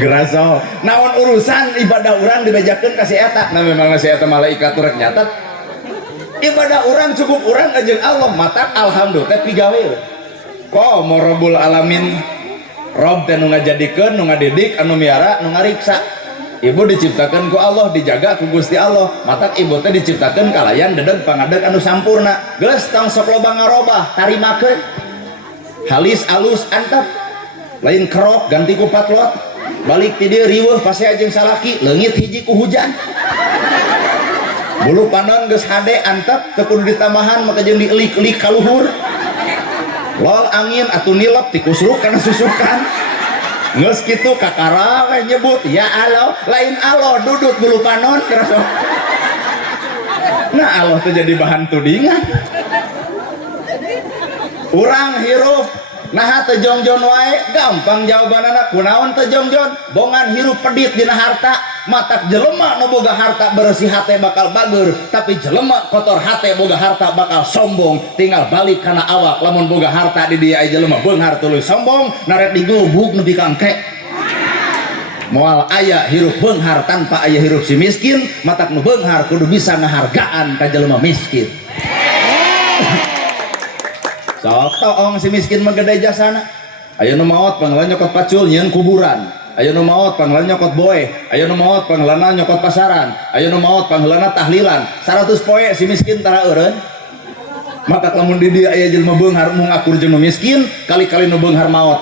Geraso naon urusan ibadah orang dibejakeun ka si eta. Nah memang si eta malaikat rek nyatet ibadah orang cukup orang aja Allah mata alhamdulillah pigawe kok mau Rabbul Alamin Rob teh nu ngajadikeun nu ngadidik anu miara nu ngariksa. Ibu diciptakan ku Allah, dijaga ku Gusti Allah. Mata ibu teh diciptakan kalayan dedeg pangadeg anu sampurna. Geus tong sok loba ngarobah, tarimakeun. Halis alus antep. Lain kerok ganti ku patlot. Balik ti dieu riweuh pase jeung salaki, leungit hiji ku hujan. Bulu panon geus hade antep teu kudu ditambahan maka jeung dielik-elik ka luhur. Lol angin atuh nilep ti kusruk kana susukan. Nges gitu kakara nyebut ya Allah lain Allah duduk bulu panon terus. Nah Allah tuh jadi bahan tudingan urang hirup nah tejongjon wae gampang jawabanana kunaon tejongjon bongan hirup pedit dina harta matak jelema nu boga harta bersih hate bakal bager tapi jelema kotor hate boga harta bakal sombong tinggal balik kana awak lamun boga harta di dia jelema beunghar tuluy sombong narek digubuk nepi kangke moal aya hirup beunghar tanpa aya hirup si miskin matak nu beunghar kudu bisa ngahargaan ka jelema miskin. Sok toong si miskin mah gede jasana aya nu maot pangeulan nyokot pacul nyieun kuburan aya nu maot pangeulan nyokot boe aya nu maot pangeulan nyokot pasaran aya nu maot pangeulan tahlilan 100 poe si miskin tara eureun maka lamun di dieu aya jelema beunghar mung akur jeung nu miskin kali-kali nu beunghar maot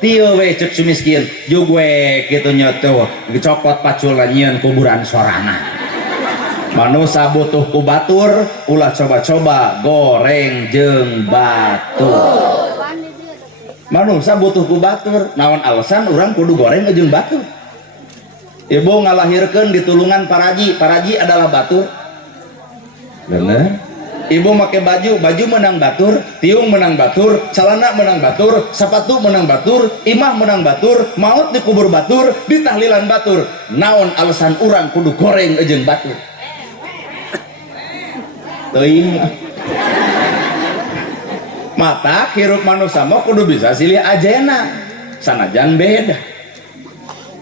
tieu we ceuk si miskin jug we kitu nya tuh cokot pacul nyieun kuburan sorangan. Manusia butuh ku batur ulah coba-coba goreng jeung batur. Manusia butuh ku batur naon alasan orang kudu goreng jeung batur. Ibu ngalahirkeun di tulungan paraji adalah batur bener. Ibu make baju menang batur, tiung menang batur, celana menang batur, sepatu menang batur, imah menang batur, maut dikubur batur, ditahlilan batur. Naon alasan orang kudu goreng jeung batur? Teuing mata hirup manusia mah kudu bisa silih ajena sanajan beda.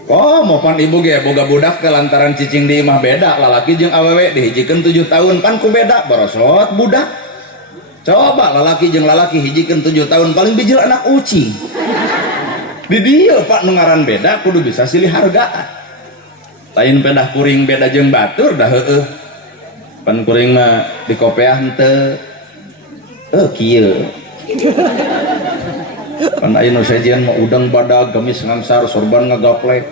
Oh mopan ibu ge boga budak ke lantaran cicing di imah beda lalaki jeung awewe dihijikeun 7 tahun pan ku beda borosot budak. Coba lalaki jeung lalaki hijikeun 7 tahun paling bijil anak ucing. Di dieu Pak nu ngaran beda kudu bisa silih hargaan. Lain pedah kuring beda jeung batur dah heueuh. Pan kuring mah di kopeah henteu kieu pan aya nu sajian mah udang badag gamis ngamsar sorban ngagaplek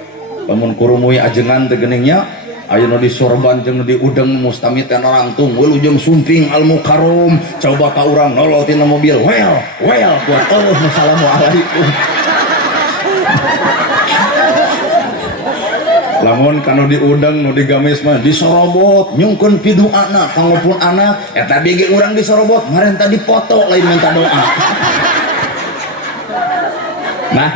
lamun kurumuy ajengan teh geuning nya aya nu di sorban jeung nu di udang mustamit kana rangtung wilujeng sumping al mukarrom coba ka urang nolol tina mobil well buat assalamualaikum. Lamun kanu di udang nu di gamis mah disorobot nyungkeun pidoana kangopun anak eta bege urang disorobot maren tadi foto lain minta doa. Nah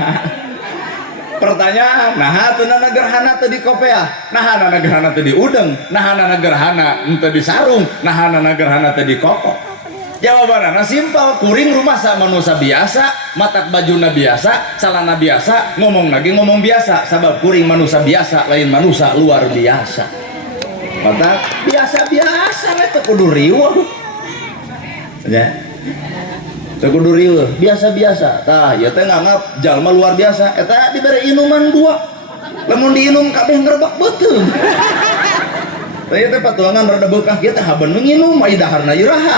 pertanyaan nah teu gerhana teu di kopeah nah gerhana teu di udang nah gerhana teu di sarung nah gerhana teu di koko. Jawabanana simpel kuring rumah sa manusia biasa matak bajuna biasa salana biasa ngomong lagi ngomong biasa sabab kuring manusia biasa lain manusia luar biasa matak biasa-biasa teu kudu riweuh ya teu kudu riweuh biasa-biasa tah ieu teh nganggap jalma luar biasa eta dibere inuman 2 lamun diinum kabeh ngrebek beuteung tah ieu teh patuangan rada beukah kieu teh habeun nginum ai daharna iraha.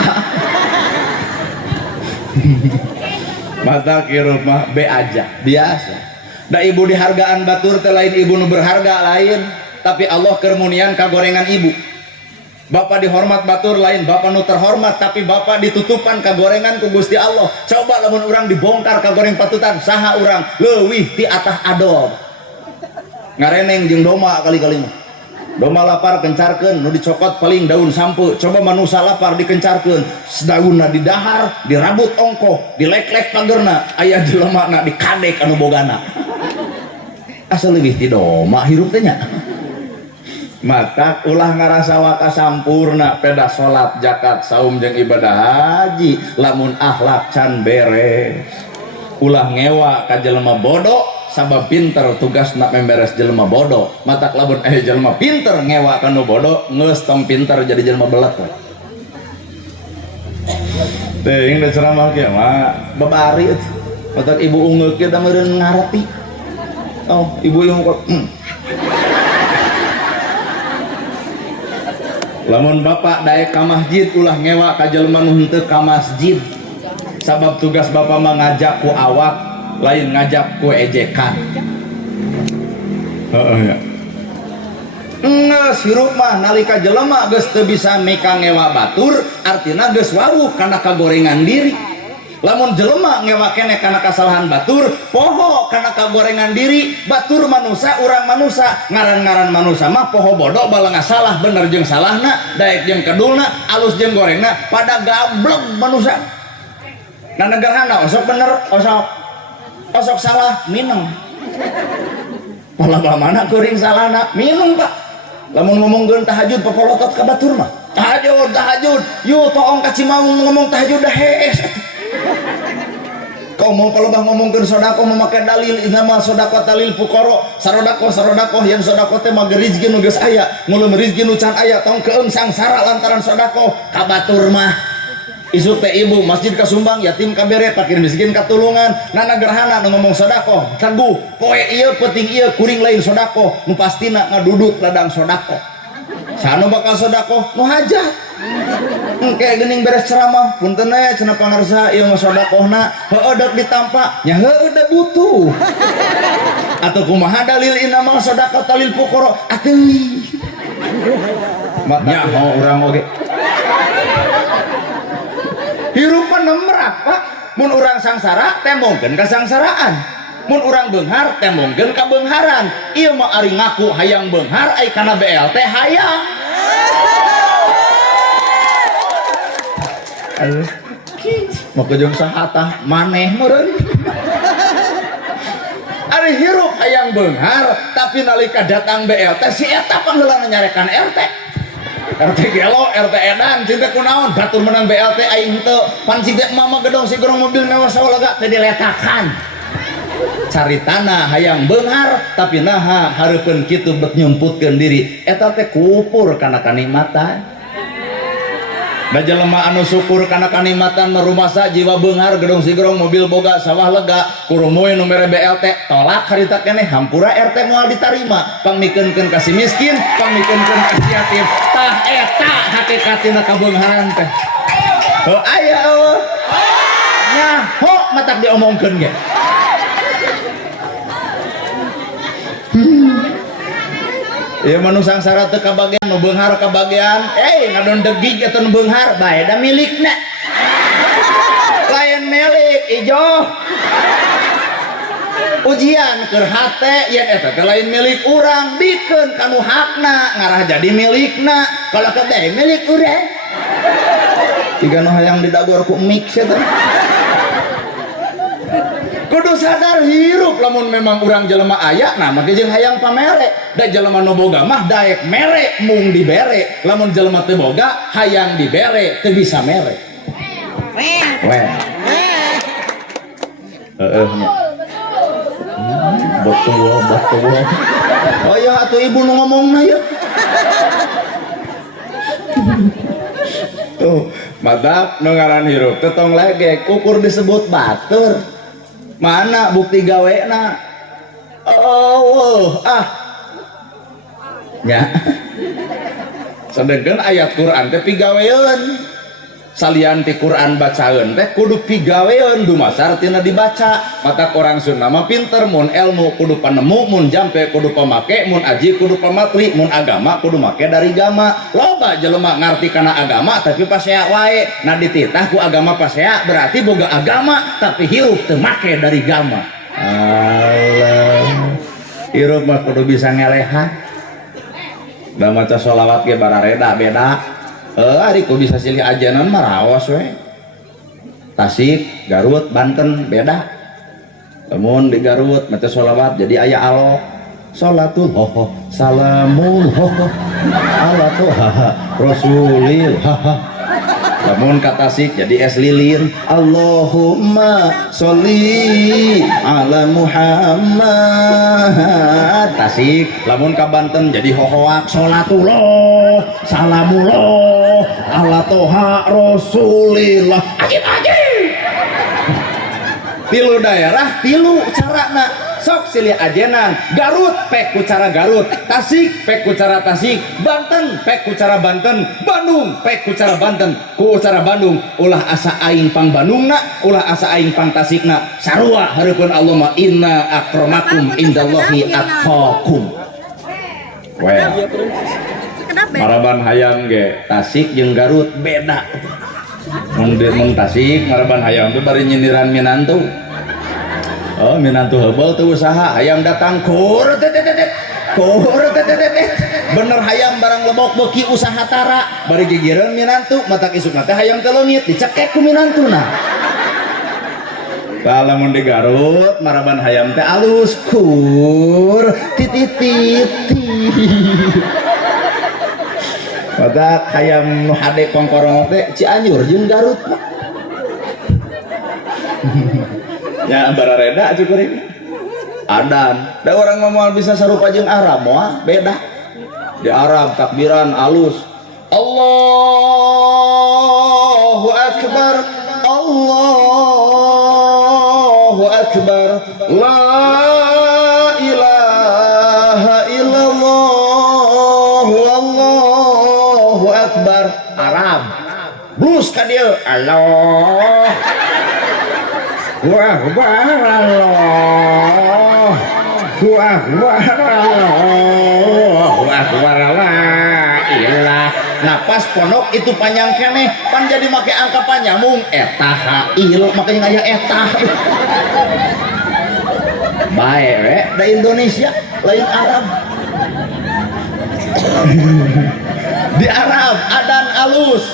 Mata kirup mah be aja biasa da ibu dihargaan batur teh lain ibu nu berharga lain tapi Allah kermunian kagorengan ibu. Bapak dihormat batur lain bapak nu terhormat tapi bapak ditutupan kagorengan ku Gusti Allah. Coba lamun urang dibongkar kagoreng patutan saha urang leuwih ti atah adob ngareneng jeung doma kali-kali mah doma lapar kencarkeun nu dicokot paling daun sampe coba manusia lapar dikencarkeun daunna di dahar dirabut ongkoh dilek-lek pagerna aya jelemana dikadek anu bogana asa leuwih ti doma hirup teh nya. Maka ulah ngarasa waka sampurna peda salat zakat saum jeung ibadah haji lamun akhlak can beres ulah ngewa ka jelema bodoh sabab pinter tugas nak memberes jelema bodoh matak lamun jelema pinter ngewa kanu bodoh geus tong pinter jadi jelema belet we. Teuing da ceramah kieu mah babari matak ibu ungeuk kieu da meureun ngareti. Oh, ibu yang kok lamun bapak daek ka masjid ulah ngewa ka jelema nu henteu ka masjid. Sabab tugas bapak mah ngajak ku awak lain ngajak ku ejekan. Heeh ya. Geus hirup mah nalika jelema geus teu bisa meka ngewa batur artina geus wawuh kana kagorengan diri. Lamun jelema ngewa keneh kana kasalahan batur poho kana kagorengan diri. Batur manusia urang manusia ngaran-ngaran manusia mah poho bodoh bala ngasalah bener jeung salahna daek jeung kedulna alus jeung gorengna pada gablek manusia. Nah negarana osok bener osok salah minum. Pola mana kuring salahna minum pak. Lamun ngomongkeun tahajud papolotot ka batur mah tahajud yu toong ka Cimaung ngomong tahajud dah hees. Kau mau kalau ngomongkeun sodako memakai dalil inama sodako dalil fukoro sarodako yang sodako teh mah rezeki nu geus aya ngulum rezeki nu can aya tong keung sangsara lantaran sodako ka batur mah isuk teh ibu masjid kasumbang yatim kabere fakir miskin katulungan nana gerhana nu ngomong sodako teguh poe ieu penting ieu kuring lain sodako nu pastina ngadudut ladang sodako sanu bakal sodako nu hajat. Kayak gening beres ceramah punten cenah pangarsa ieu mah sodakohna heueuh dek ditampa nya heueuh da butuh atuh kumaha dalil innamal shadaqat lil fuqara atuh nya urang oge hirup nemrak pak mun urang sangsara temongkeun kasangsaraan mun urang beunghar temongkeun ka beungharan ieu mah ari ngaku hayang beunghar ai kana BLT hayang. Mau kejong sahata maneh meureun ari hirup hayang beunghar tapi nalika datang BLT si eta panggeulana nyarekan RT gelo RT edan cinta kunaon batur menang BLT aing henteu pan si mama gedong si gerong mobil mewah sawalega teh diletakan caritana hayang beunghar tapi naha hareupeun kitu bet nyumputkeun diri eta teh kupur kana kanikmatan. Da jelema anu syukur kana kanikmatan merumasa jiwa beunghar gedong sigrong mobil boga sawah lega kurumuy nu mere BLT tolak harita keneh hampura RT moal ditarima pangmikeunkeun ka si miskin pangmikeunkeun ka si yatim tah eta hakikatina kabeungharan teh heuh aya eueuh nyaho matak diomongkeun ge. Ya manusia sangsara teu kabagian nu beunghar kabagian ngadon degig eta nu beunghar bae da milikna lain milik ijo ujian keur hate yen eta teh lain milik urang bikeun kanu hakna ngarah jadi milikna kalau kabeh milik urang tiga nu hayang didagor ku mix eta kudu sadar hirup lamun memang urang jelema aya nah make jeung hayang pamere da jelema nu boga mah daek mere mung dibere lamun jelema teu boga hayang dibere teu bisa mere weh nya betul oh ya atuh ibu nu ngomongna ya tuh madak nu ngaran hirup teu tong legek ukur disebut batur. Mana bukti gawena nya sedengkeun ayat Quran teh pigaweun salian ti Quran bacaeun teh kudu pigaweun dumasar tina dibaca mata orang Sunda mah pinter mun ilmu kudu panemu mun jampe kudu pamake mun aji kudu pamatri mun agama kudu make dari agama loba jelema ngarti kana agama tapi pasea wae nah dititah ku agama pasea berarti boga agama tapi hirup teu make dari agama Allah hirup mah kudu bisa ngelehan da maca sholawat ge barareda beda ari ku bisa silih ajanan maraos we Tasik, Garut, Banten beda lamun di Garut maca sholawat jadi aya alok sholatul hoho salamul hoho alatu haha rasulil haha Lamun katasik jadi es lilin. Allahumma sholli ala Muhammad. Tasik. Lamun ka Banten jadi hohoak salatullah salamullah ala toha rasulillah. Ajib. Tilu daerah tilu carana sok silih ajenan. Garut pek ku cara Garut, Tasik pek ku cara Tasik, Banten pek ku cara Banten, Bandung pek ku cara Banten, ku cara Bandung ulah asa aing pang Bandungna, ulah asa aing pang Tasikna. Sarua hareupeun Allah mah inna akramakum indallahi atqakum. Well, maraban hayam ge Tasik jeung Garut beda. Mun Tasik maraban hayam teh bari nyindiran minantu. Oh, minantu heubeuh teu usaha, hayam datang kur tetetet. Bener hayam barang lebok beuki usaha tara, bari gigireun minantu, matak isukna teh hayam teh leungit dicekek ku minantuna. Kalau di Garut maraban hayam teh alus kur tititi. Matak hayam nu hade kongkorong teh Cianjur jeung Garut. Ya barareda cukup ini adan da orang ngomong bisa serupa jeung Arab moal beda. Di Arab takbiran alus Allahu Akbar Allahu Akbar la ilaha illallah Allahu Akbar. Arab blues ka dieu Allah Wah, Allah. Wah, ilah. Napas pondok itu panjang keneh, pan jadi make angka panyamung etah il makanya ngaya etah. Bae we da Indonesia lain Arab. Di Arab adan alus.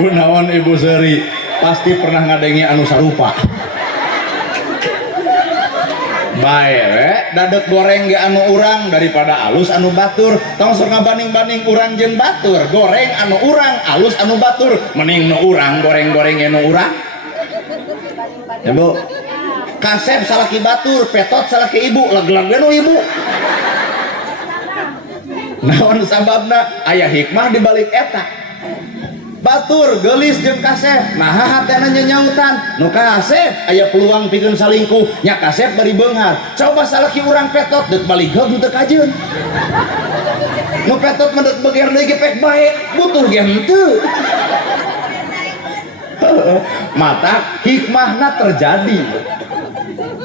Kunaon Ibu Seri pasti pernah ngadengi anu sarupa. Bae dadek goreng ge anu urang daripada alus anu batur. Tong sok ngabanding-banding urang jeung batur. Goreng anu urang, alus anu batur. Mending nu urang goreng-goreng anu urang. Ya Bu. Kasep salaki batur, petot salaki ibu, leg-leg nu ibu. Naon sababna aya hikmah di balik eta. Batur gelis jeung kasep nah hatena nyanyautan nu kasep aya peluang pikeun salingkuh nya kasep bari beunghar coba salaki urang petot deuk balik teu kajeun nu petot mah deuk beger deui ge pek bae butuh ge henteu mata hikmahna terjadi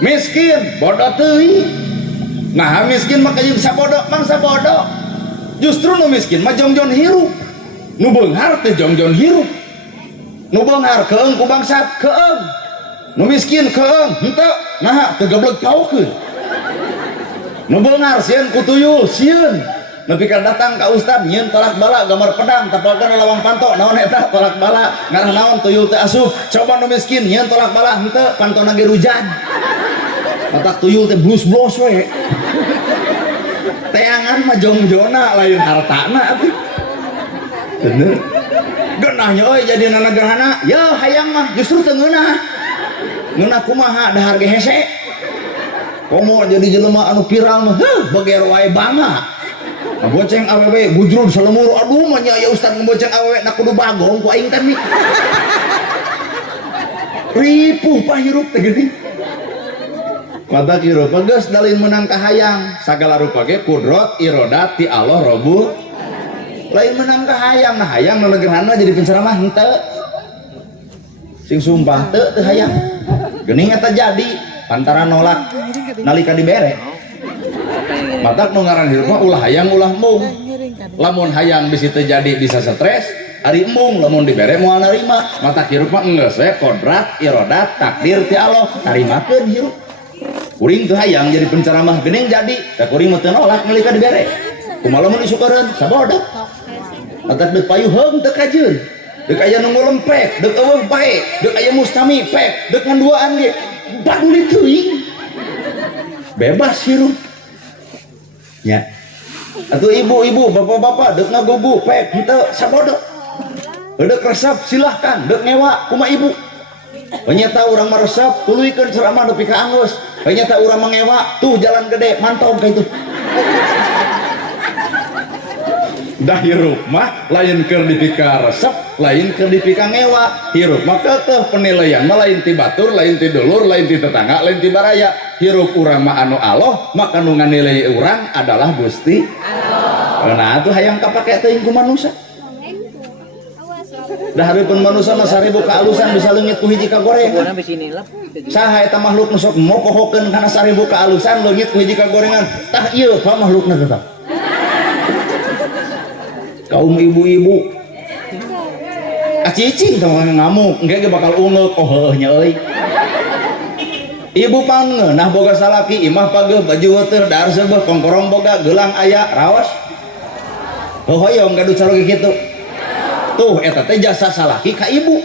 miskin bodoh teuing nah miskin mah kayeu sabodo mangsa bodoh justru nu miskin mah jongjon hirup nu beunghar teh jongjon hirup nu beunghar keung ku bangsat keung nu miskin keung henteu nah teu geblek paukeun nu beunghar sieun ku tuyul sieun nepi ka datang ka ustad nyieun tolak bala gambar pedang tapalkeun lawang panto naon eta tolak bala ngarah naon tuyul teh asup coba nu miskin nyieun tolak bala henteu pantona ge rujan matak tuyul teh blus-blus we teangan mah jongjona lain hartana atuh bener genahnya oi jadi nana gerhana ya hayang mah justru teu ngeunah kumaha dahar ge hese komo jadi jelema anu pirang mah beger wae bangga boceng awewe gujrud salemur aduh mah nya ya ustad ngemboceng awewe na kudu bagong ku aing teh mi ripuh pahirup teh geuning mata hirup geus dalin meunang ka hayang sagala rupa ge kudrat iradat ti Allah Rabbul lain menang ke hayang nah hayang nu legerhana jadi penceramah henteu sing sumpah teu hayang geuning eta jadi antara nolak nalika dibere matak nu ngaran hirup mah ulah hayang ulah mung lamun hayang bisi teu jadi bisa stres ari embung lamun dibere moal narima mata hirup mah geus we kodrat irodat takdir ti Allah tarimakeun hirup kuring teu hayang jadi penceramah geuning jadi da kuring mah teu nolak nalika dibere kumaha lamun disukeureuan sabodoh mata deuk payuheung teu kajieun deuk aya nu lempek deuk eueuh bae deuk aya mustami pek deuk nganduaan ge baduli teuing bebas hirup nya atuh ibu-ibu bapak-bapak deuk ngagugu pek henteu sabodoh deuk resep silahkan deuk ngewa kumaha ibu ternyata urang mah resep tuluykeun ceramah nepi ka anggeus ternyata urang mengewa tuh jalan gede mantong ka itu dah hirup mah lain keur dipika resep lain keur dipika ngewa hirup mah keukeuh penilaian mah lain ti batur lain ti dulur lain ti tetangga lain ti baraya hirup urang mah anu Allah maka nu nganilai urang adalah Gusti Allah nah atuh hayang kapake teuing ku manusia dah hareupeun manusia mah 1000 kaalusan bisa leungit ku hiji kagorengan saha eta makhluk nu sok mokohokeun kana 1000 kaalusan leungit ku hiji kagorengan tah ieu ka makhlukna tetep kaum ibu-ibu acicing sama ngamuk engke bakal ungeuk oh heuh nya euy ibu pangeunah boga salaki imah pageuh baju euteur daar seubeuh kongkorong boga geulang aya raos hohoyong gaduh caroge kitu tuh eta teh jasa salaki ka ibu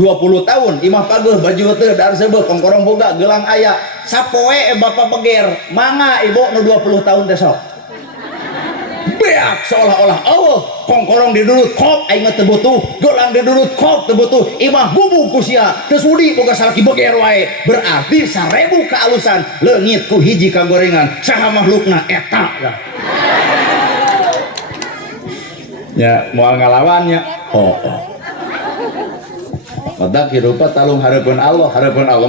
20 tahun imah pageuh baju euteur daar seubeuh kongkorong boga geulang aya sapoe bapak beger mangga ibu nu 20 tahun teh sok beak seolah-olah Allah kongkorong didudut kop aing mah teu butuh gelang didudut kop teu butuh imah bubuk ku sia teu sudi boga salaki beger wae berarti 1000 kaalusan leungit ku hiji kagorengan saha makhlukna eta ya moal ngalawannya madak hirupa talung hareupeun Allah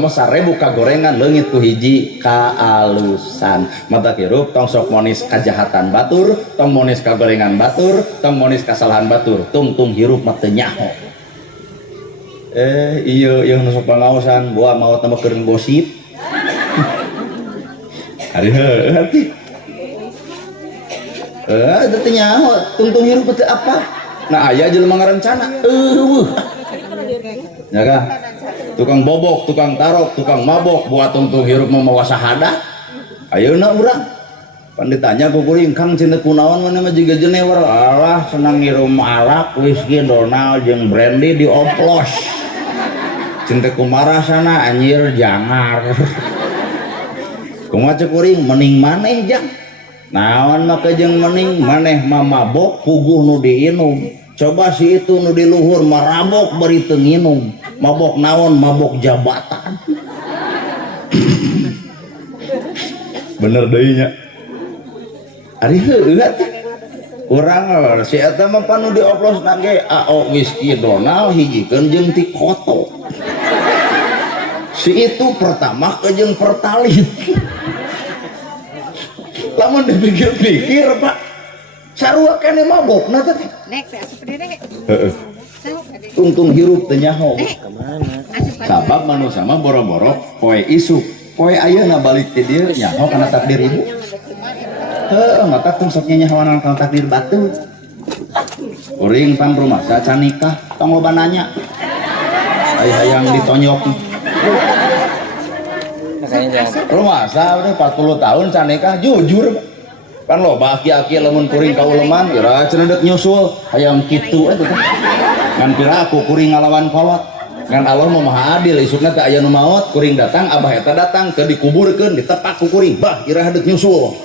mah 1000 kagorengan leungit ku hiji kaalusan madak hirup tong sok monis kajahatan batur tong monis kagorengan batur tong monis kasalahan batur tungtung hirup mah teu nyaho ieu nu sok pangaosan boa maot mah keur gosip ari heuh hati teu nyaho tungtung hirup teh apa nah aya jelema ngarencana ya kan tukang bobok tukang tarok tukang mabok buat tungtung hirup memawa sahadat ayeuna urang pan ditanya ku kuring kang cenah kunaon mana mah jiga jenewer alah senang ngirum arak whisky Donald jeung brandy dioplos cenah kumaha sana anjir jangar kumaha cek kuring mending maneh jang naon mah jeung mending maneh mah mabok puguh nu diinum coba si itu nu di luhur marabok bari teu nginum mabok naon mabok jabatan bener deui nya ari heueuh urang si eta mah panu dioplosna ge AO whisky Donald hijikeun jeung ti koto si itu pertama ke jeung pertalit lamun dipikir-pikir Pak sarua kene mabokna teh nek seperti heeh tungtung hirup teh nyaho sabab manusia mah boro-boro poe isuk poe ayeuna balik ti dieu nyaho kana takdir ibu heuh mata tong sok nyaho kana takdir batu kuring pang rumah saca nikah tong loba nanya ai hayang ditonyok rumah sa udah 40 tahun can nikah jujur kan loba aki-aki lamun kuring kauleman ira cenah deuk nyusul hayang kitu eta teh ngan piraku kuring ngalawan kolot ngan Allah mah maha adil isukna teh aya nu maot kuring datang abah eta datang ke dikuburkeun ditepak ku kuring bah ira deuk nyusul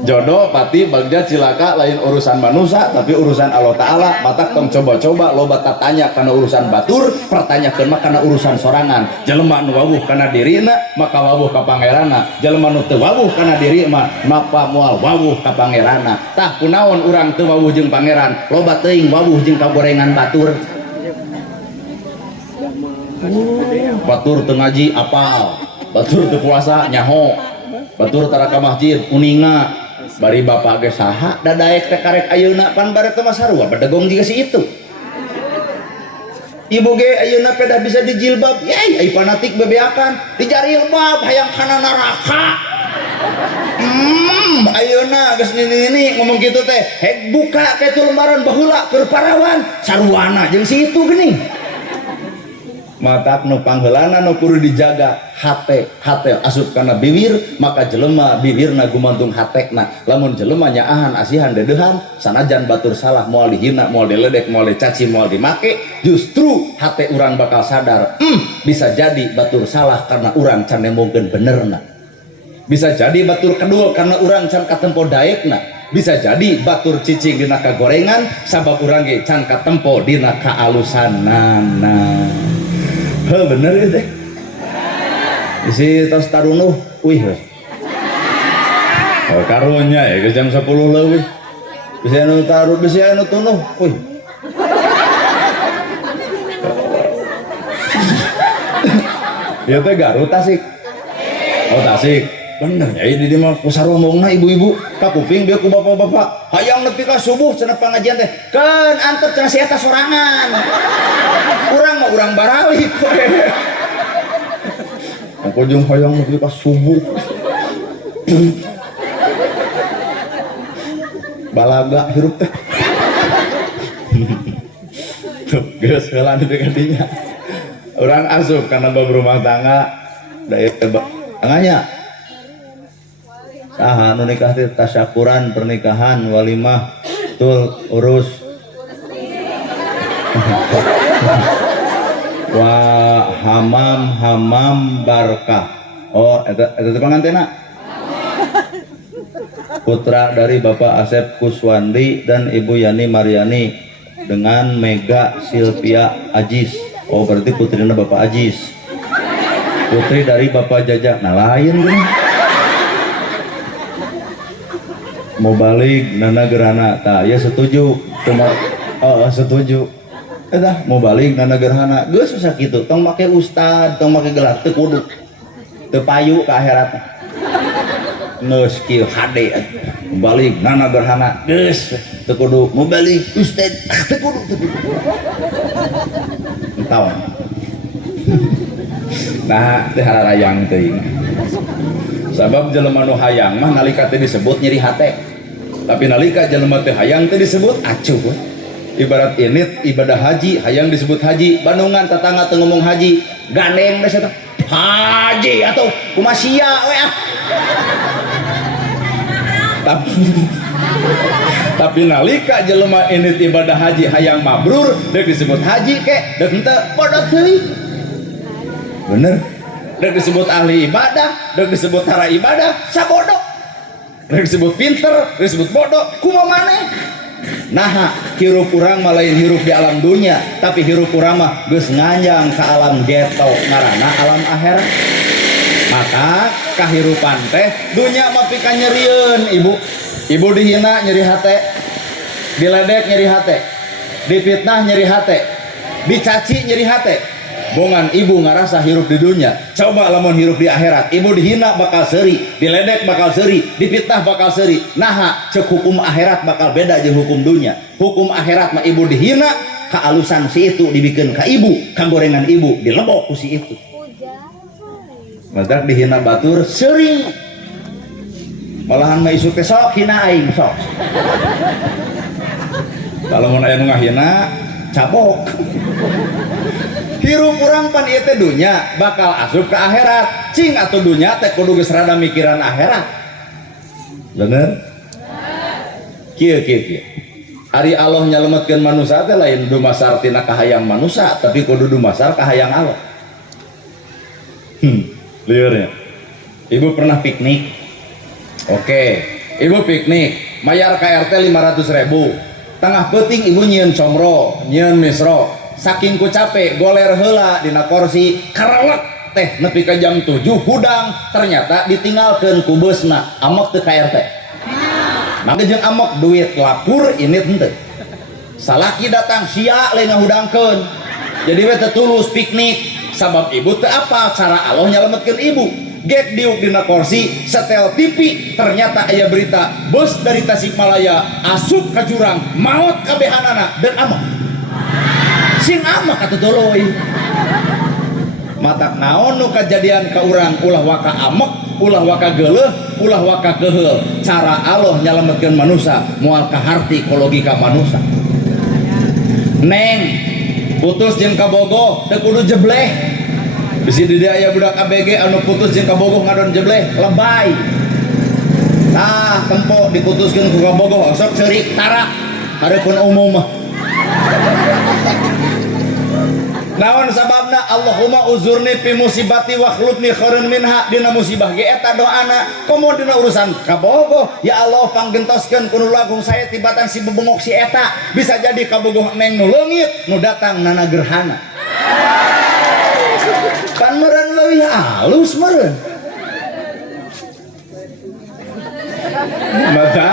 jodoh pati bagja cilaka lain urusan manusia tapi urusan Allah Ta'ala matak tong coba-coba loba tatanya karena urusan batur pertanyakeun mah karena urusan sorangan jelema nu wawuh kana dirina maka wawuh ka pangeranna jelema nu teu wawuh kana diri mah maka moal wawuh ka pangeranna tah kunaon urang teu wawuh jeung pangeran loba teuing wawuh jeung kagorengan batur batur teu ngaji apal batur teu puasa nyaho batur tara ka masjid kuninga bari bapak ge saha da daek teh karek ayeuna pan bare teh sarua bedegong jiga si itu ibu ge ayeuna pedah bisa dijilbab yai ai panatik bebeakan dijarilbab hayang kana neraka ayeuna geus ini ngomong gitu teh hek buka ke itu lembaran baheula keur parawan sarwana jeung si itu geuning matak nu pangheulana nu kudu dijaga hate asup kana bibir maka jelema bibirna gumantung hatekna lamun jelema nyaahan asihan dedehan sanajan batur salah moal dihina moal diledek moal dicaci moal dimake justru hate urang bakal sadar bisa jadi batur salah karena urang can nemongkeun benerna bisa jadi batur kedua karena urang can katempo daekna bisa jadi batur cicing dina kagorengan sabab urang ge can katempo dina kaalusanana. Heh bener ya teh isi tos tarunuh wih oh karunya ya ke jam 10 leuwih bisa anu taruh bisa anu tunuh wih ya teh Garut Tasik oh Tasik bener ya ini mah pusar ngomongna ibu-ibu kapuping dia ku bapak-bapak hayang nepi ka subuh cenah pengajian teh keun antep cenah si eta sorangan urang mah urang baralik aku jeung hayang nepi ka subuh balaga hirup teh tuh geus heula di kadinya urang asup kana berumah tangga daya tanganya saha nu nikah teh tasyakuran pernikahan walimah tul urus wa hamam barkah oh eta pangantena putra dari Bapak Asep Kuswandi dan Ibu Yani Mariani dengan Mega Silvia Ajis oh berarti putrinya Bapak Ajis putri dari Bapak Jajak nah lain gini mau balik nana gerhana tak ya setuju cuma setuju mau balik nana gerhana gue susah gitu tong make ustad tong make gelar teu kudu teu payu ke akhirat geus kieu hade balik nana gerhana geus teu kudu mau balik ustad teu kudu tahu nah teh hararayang teuing sabab jelema nu hayang mah nalika teh disebut nyeri hate tapi nalika jelema teh hayang teh disebut acuh ibarat init ibadah haji hayang disebut haji Bandungan tetangga teu ngomong haji gandeng teh eta haji atau kumaha sia we ah tapi nalika jelema init ibadah haji hayang mabrur deuk disebut haji ke deuk henteu bodoh teuing bener deuk disebut ahli ibadah deuk disebut hara ibadah sabodoh deuk disebut pinter deuk disebut bodoh kumaha maneh nah hirup urang mah lain hirup di alam dunia tapi hirup urang mah geus nganjang ka alam geto ngaranna alam akhirat maka kahirupan teh dunia mah pika nyerieun ibu dihina nyeri hate diledek nyeri hate dipitnah nyeri hate dicaci nyeri hate bongan ibu ngarasa hirup di dunia coba lamun hirup di akhirat ibu dihina bakal seuri diledek bakal seuri dipitnah bakal seuri nah cek hukum akhirat bakal beda jeung hukum dunia hukum akhirat mah ibu dihina kaalusan si itu dibikin ka ibu kagorengan ibu dilebok ku si itu madak dihina batur seuri malahan mah isu teh sok hina aing sok kalau mun aya nu ngahina cabok hirup urang pan ieu teh dunya bakal asup ke akhirat cing atuh dunya teh kudu geus rada mikiran akhirat bener kieu ari Allah nyalametkeun manusia teh lain dumasar tina kahayang manusia tapi kudu dumasar kahayang Allah liurnya ibu pernah piknik oke ibu piknik mayar KRT 500.000 tengah peuting ibu nyieun comro nyieun misro saking ku capek goler heula dina kursi karelek teh nepi ka jam 7 hudang ternyata ditinggalkeun ku beusna amok teu KRT mangga jeung amok duit lapur ini henteu salaki datang sia lain ngahudangkeun jadi we teu tulus piknik sabab ibu teu apa cara Allah nyalametkeun ibu get diuk dina kursi setel TV ternyata aya berita bus dari Tasikmalaya asup ka jurang maot kabehanana dan amok sing amak atuh doloy matak naon nu kajadian ka urang ulah waka amok ulah waka geuleuh ulah waka keheul. Cara Allah nyalametkeun manusia moal kaharti logika manusia. Neng putus jeung kabogoh teu kudu jebleh. Bisi di dia aya budak ABG anu putus jeung kabogoh ngadon jebleh lebay. Tah tempo diputuskeun ku kabogoh sok ceurik tarak hareupeun umum mah. Naon sababna Allahumma uzurni fi musibati wa khlubni khairan minha. Dina musibah ge eta doana komo dina urusan kabogoh ya Allah panggentoskeun kudu lagung saya tibatan si bebengok si eta bisa jadi kabogoh neng nu leungit nu datang nana gerhana kan meureun leuwih halus meureun maka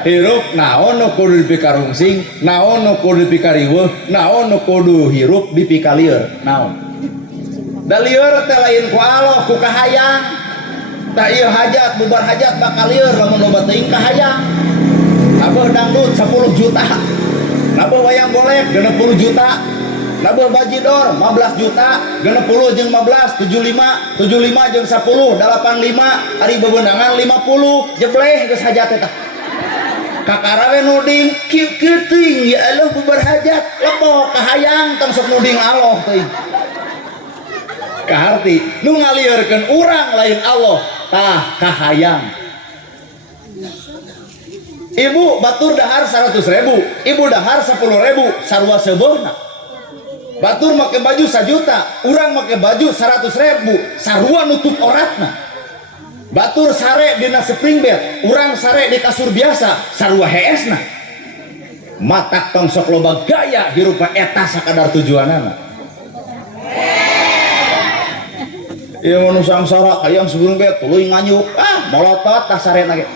hirup naon nu kudu dipikarungsing naon nu kudu dipikariweuh naon nu kudu hirup dipikalieur naon da lieur teh lain ku Allah ku kahayang tah ieu hajat bubar hajat bakal lieur lamun loba teuing kahayang abeuh dangdut 10 juta nabuh wayang golek 60 juta nabuh bajidor 15 juta 60 jeung 15 75 75 jeung 10 85 ari bebeunangan 50 jebleh geus hajat eta kakarawe nuding kieu teuing ya Allah bubar hajat lepo kahayang tong sok nuding Allah teuing kaharti nu ngalieurkeun urang lain Allah tah kahayang. Ibu batur dahar 100.000 ibu dahar 10.000 sarua seubeuna batur make baju 1 juta urang make baju 100.000 sarua nutup oratna. Batur sare dina spring bed urang sare di kasur biasa sarua heesna matak tong sok loba gaya hirup eta sakadar tujuanana. Ieu manu sangsara hayang spring bed tuluy nganyuk molotot tah sarena ge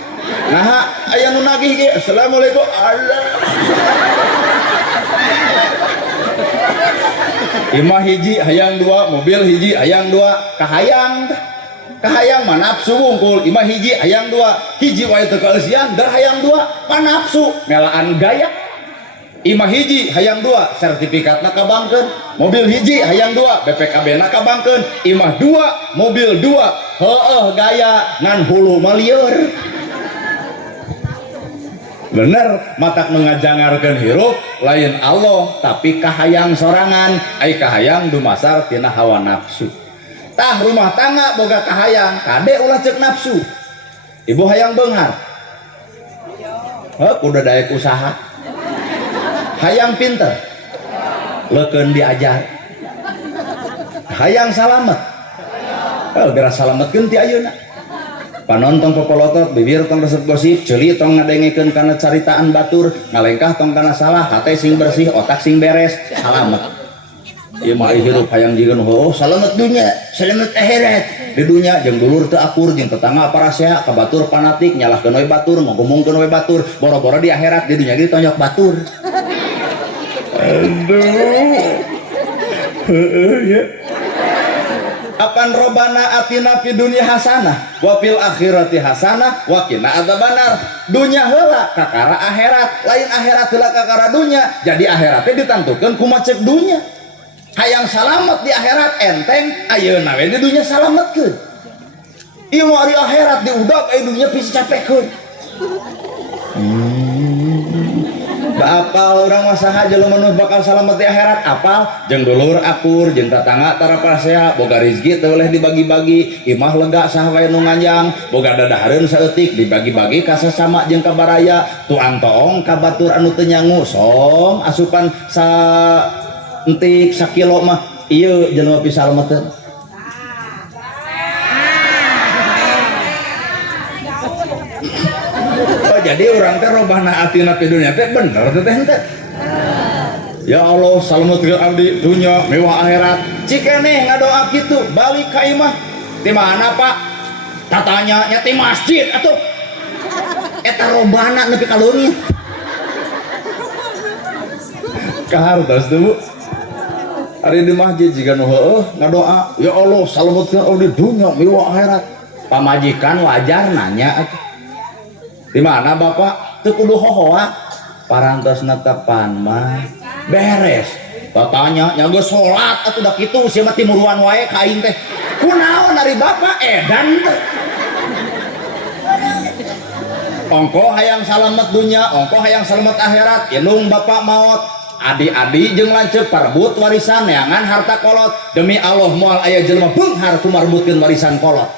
nah aya nu nagih ge assalamualaikum Allah imah hiji hayang 2 mobil hiji hayang 2 kahayang mah nafsu wungkul imah hiji hayang 2 hiji wae teu kaeusian dar hayang 2 panafsu melaan gaya imah hiji hayang 2 sertifikatna kabangkeun mobil hiji hayang 2 BPKB na kabangkeun imah 2 mobil 2 heueuh gaya ngan hulu mah lieur bener matak mengajangarkeun hirup lain Allah tapi kahayang sorangan ai kahayang dumasar tina hawa nafsu. Tah rumah tangga boga kahayang kade ulah cek nafsu ibu hayang beunghar kudu daek usaha hayang pinter leukeun diajar hayang salamet beres salametkeun ti ayeuna panonton popolotot bibir tong resep gosip ceuli tong ngadengikeun kana caritaan batur ngalengkah tong kana salah hate sing bersih otak sing beres salamet. Ieu mah hirup hayang jieun salamet dunya salamet akhirat di dunya jeung dulur teu akur jeung tetangga parasea ka batur fanatik nyalahkeun we batur ngomongkeun we batur boro-boro di akhirat di dunya ge tonyok batur aduh heueuh ya akan robana atina fi dunya hasanah wa fil akhirati hasanah wa qina adzabannar. Dunya heula kakara akhirat lain akhirat heula kakara dunya jadi akhiratnya ditantukeun kumaha cek dunya hayang salamet di akhirat enteng ayeuna we di dunya salametkeun ieu mah ari akhirat diudag aya dunya bisa capekeun apal urang mah saha jelema nu bakal salamet di akhirat apal jeung dulur akur jeung tetangga tara parasea boga rezeki teu oleh dibagi-bagi imah lega saha wae nu nganjang boga dadahareun saeutik dibagi-bagi ka sesama jeung ka baraya tuang toong ka batur anu teu nyangu song asupan sa entik sakilo mah ieu jelema pisalametkeun jadi orang teh robahna atina fi dunya teh bener teh henteu ya Allah salametkeun abdi dunya mewah akhirat cikeneh ngadoa kitu balik ka imah di mana Pak tatanya nya ti masjid atuh eta robahna nepi ka leungit kahartos teh Bu ari di masjid jiga nu heueuh ngadoa ya Allah salametkeun abdi dunya mewah akhirat pamajikan wajar nanya atuh di mana Bapak teu kudu hohoa parantos netepan mah beres tatanya nya geus salat atuh da kitu sia mah timuruan wae ka aing teh kunaon ari Bapak edan teh ongko hayang salamet dunya, ongko hayang salamet akhirat, indung bapak maut, adik-adik jeung lanceuk parebut warisan neangan harta kolot. Demi Allah moal aya jelema beunghar kumarebutkeun warisan kolot.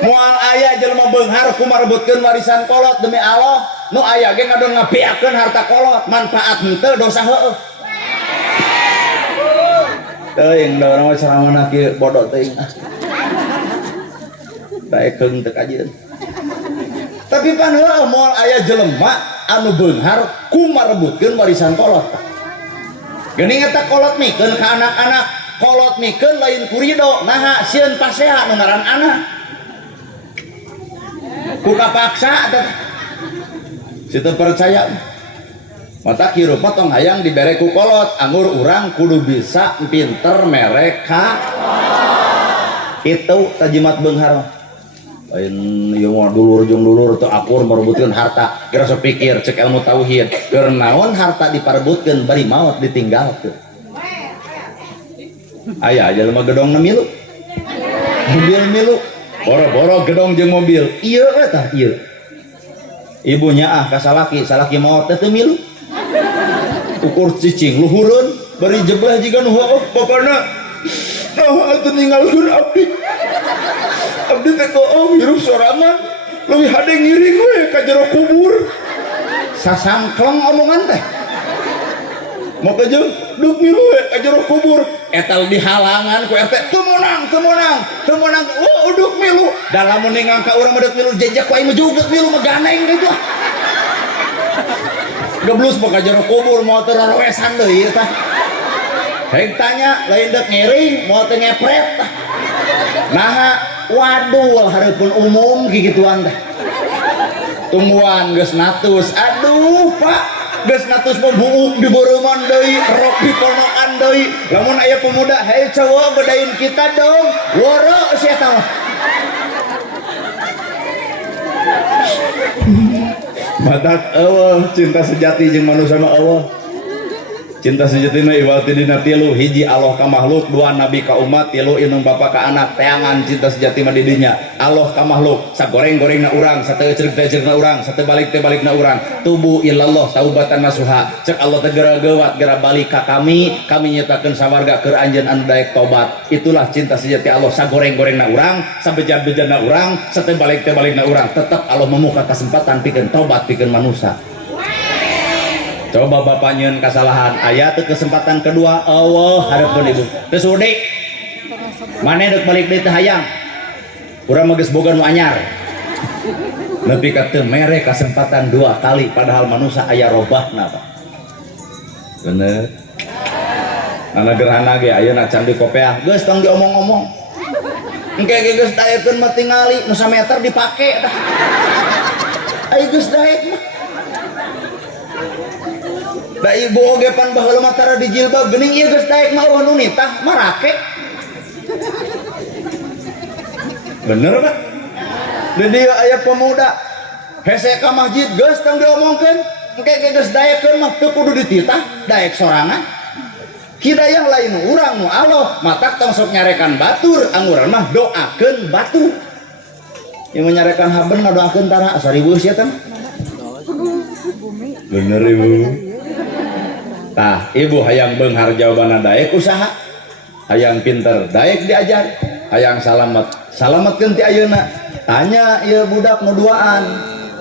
Moal aya jelema beunghar kumarebutkeun warisan kolot demi Allah, nu aya ge ngadon ngapiakeun harta kolot, manfaat henteu dosa heueuh. Teuing da urang ceramahna kieu bodoh teuing. Daekeung teu kajieun. Tapi pan heueuh moal aya jelema anu beunghar kumarebutkeun warisan kolot. Geuning eta kolot mikeun ka anak-anak, kolot mikeun lain kurido, naha sieun paseha nu ngaran anak. Kuka paksa atau situ percaya mata kieu potong hayang dibere ku kolot, anggur urang kudu bisa pinter mereka itu tajimat beunghar lain ieu mah dulur jeung dulur teu akur merebutkeun harta geura sapikir cek ilmu tauhid keur naon harta diparebutkeun bari maot ditinggalkeun. Aya jelema gedongna milu mobil milu boro-boro gedong jeung mobil ieu tah ieu ibunya ka salaki maot teh teu milu ukur cicing luhureun bari jeblah jiga nu heueuh bapana atuh ninggalkeun abdi teh koom hirup sorangan leuwih hade ngiring we ka jero kubur sasangkleng omongan teh mau ke jeung duk milu we ka jero kubur eta dihalangan ku RT teu meunang uduk milu da lamun ningang ka urang medek milu jejak ku aing mah juga milu mah ganeng gitu geblus mah ka jero kubur mau teu rowesan deui tah hek tanya lain dek ngiring mau teu ngepret tah naha waduh hareupeun umum kikituan teh tungguan geus natus aduh Pak geus natus mah buuk di boreuman deui rok di ponokan deui lamun aya pemuda hei cowok bedain kita dong woro sia tah matak eueuh cinta sejati jeung manusia mah eueuh cinta sejatina iwati dina tilu hiji Allah ka makhluk dua nabi ka umat tilu indung bapa ka anak teangan cinta sejati mah di dinya Allah ka makhluk sagoreng-gorengna urang sateuceureup-teuceurna urang sateubalek-balikna urang tubu ilallah taubatan nasuha cek Allah teh geura geuwat geura balik ka kami nyatakeun sawarga keur anjeun anu daek tobat itulah cinta sejati Allah sagoreng-gorengna urang sabejar-bejarna urang sateubalek-balikna urang tetep Allah memuka kesempatan pikeun tobat pikeun manusia. Coba bapak nyeun kasalahan aya teu kesempatan kedua Allah hareupeun ibu teu sudi mane deuk balik deui teh hayang urang mah geus boga nu anyar nepi ka teu mere kesempatan dua kali padahal manusia aya robahna Pak bener ana gerhana ge ayeuna can di kopeah geus tong diomong-omong engke ge geus daekeun mah tingali nu sameter dipake tah ai geus daek mah da ibu oge pan baheula mah tara di jilbab geuning ieu geus daek mah eueuh nu nitah marake bener Pak di dieu aya pemuda hese ka masjid geus tong diomongkeun engke geus daekeun mah teu kudu dititah daek sorangan hidayah lain urang nu Allah matak tong sok nyarekan batur angguran mah doakeun batu ieu nyarekan haben ngadoakeun tara asaribu sia teh bener ibu tah ibu hayang beunghar jawabanna daek usaha hayang pinter daek diajar hayang salametkeun ti ayeuna tanya ieu budak nu duaan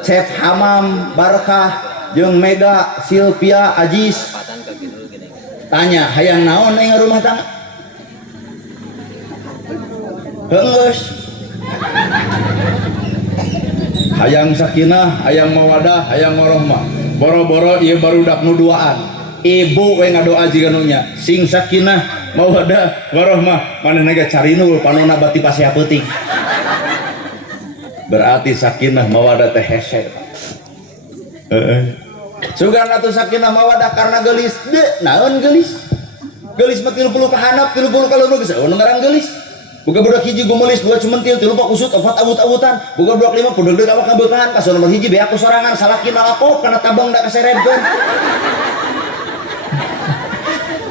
Chef Hamam Barkah jeung Mega Silvia Ajis tanya hayang naon ning rumah tangga geus hayang sakinah hayang mawadah hayang warahmah boro-boro ieu barudak nu duaan ibu we ngadoa jiga nunya sing sakinah mawadah warahmah manehna ge carinul panonna bati pasea peuting berarti sakinah mawadah teh hese sugan atuh sakinah mawadah karena geulis naon geulis mah 30 ka handap 30 ka leureug geus nu ngaran geulis boga budak hiji gumelis dua cumentil 3 kusut 4 awut-awutan boga budak 5 pudeg awak kabeukan ka nomor hiji beak ku sorangan salaki nalapop kana tabang da kaserebkeun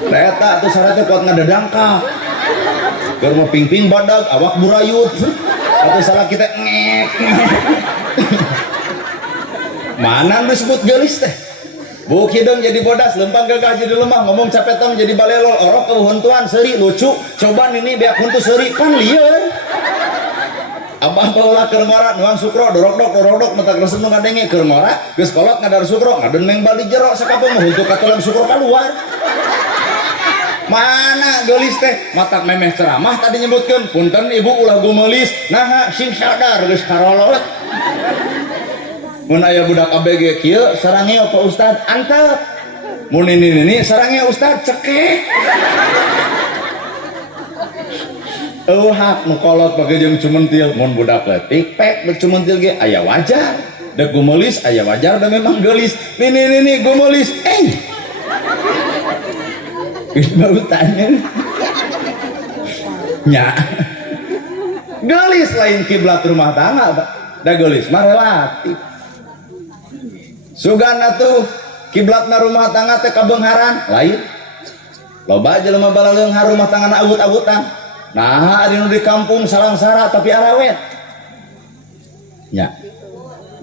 eta atuh syaratna kuat ngadadangka Keur mau ping-ping badag awak burayut atau salah kita ngek. Mana disebut gelis teh? Buk hidung jadi bodas, lempang gagah jadi lemah, ngomong capetong jadi balelol, orok ke huntuan seri lucu, coba ini biak huntu seri kan liar. Abah baula keur ngora nuang sukro dorok-dok mata resep nu ngadenge keur ngora geus kolot ngadar sukro ngadon meng bali jero sakabeh mah huntu katulang sukro keluar. Mana gelis teh matak memeh ceramah tadi nyebutkeun punten ibu ulah gumelis naha sing sadar geus karolot. Mun aya budak ABG kieu sarangnya Pak Ustad antep. Mun ini sarangnya Ustad cekek. Hak nu kolot pake jeung cumentil mun budak leutik pek bercumentil ge aya wajar. Da gumelis aya wajar da memang gelis. Ini gumelis. Baru tanya. Nya. Gelis lain kiblat rumah tangga, Pak. Da gelis mah relatif. Sugana tuh kiblatna rumah tangga teh kabeungharan lain. Loba jelema balaleunghar rumah tanggana awut-awutan. Nah, ari nu di kampung sarang-sara tapi arawet. Ya.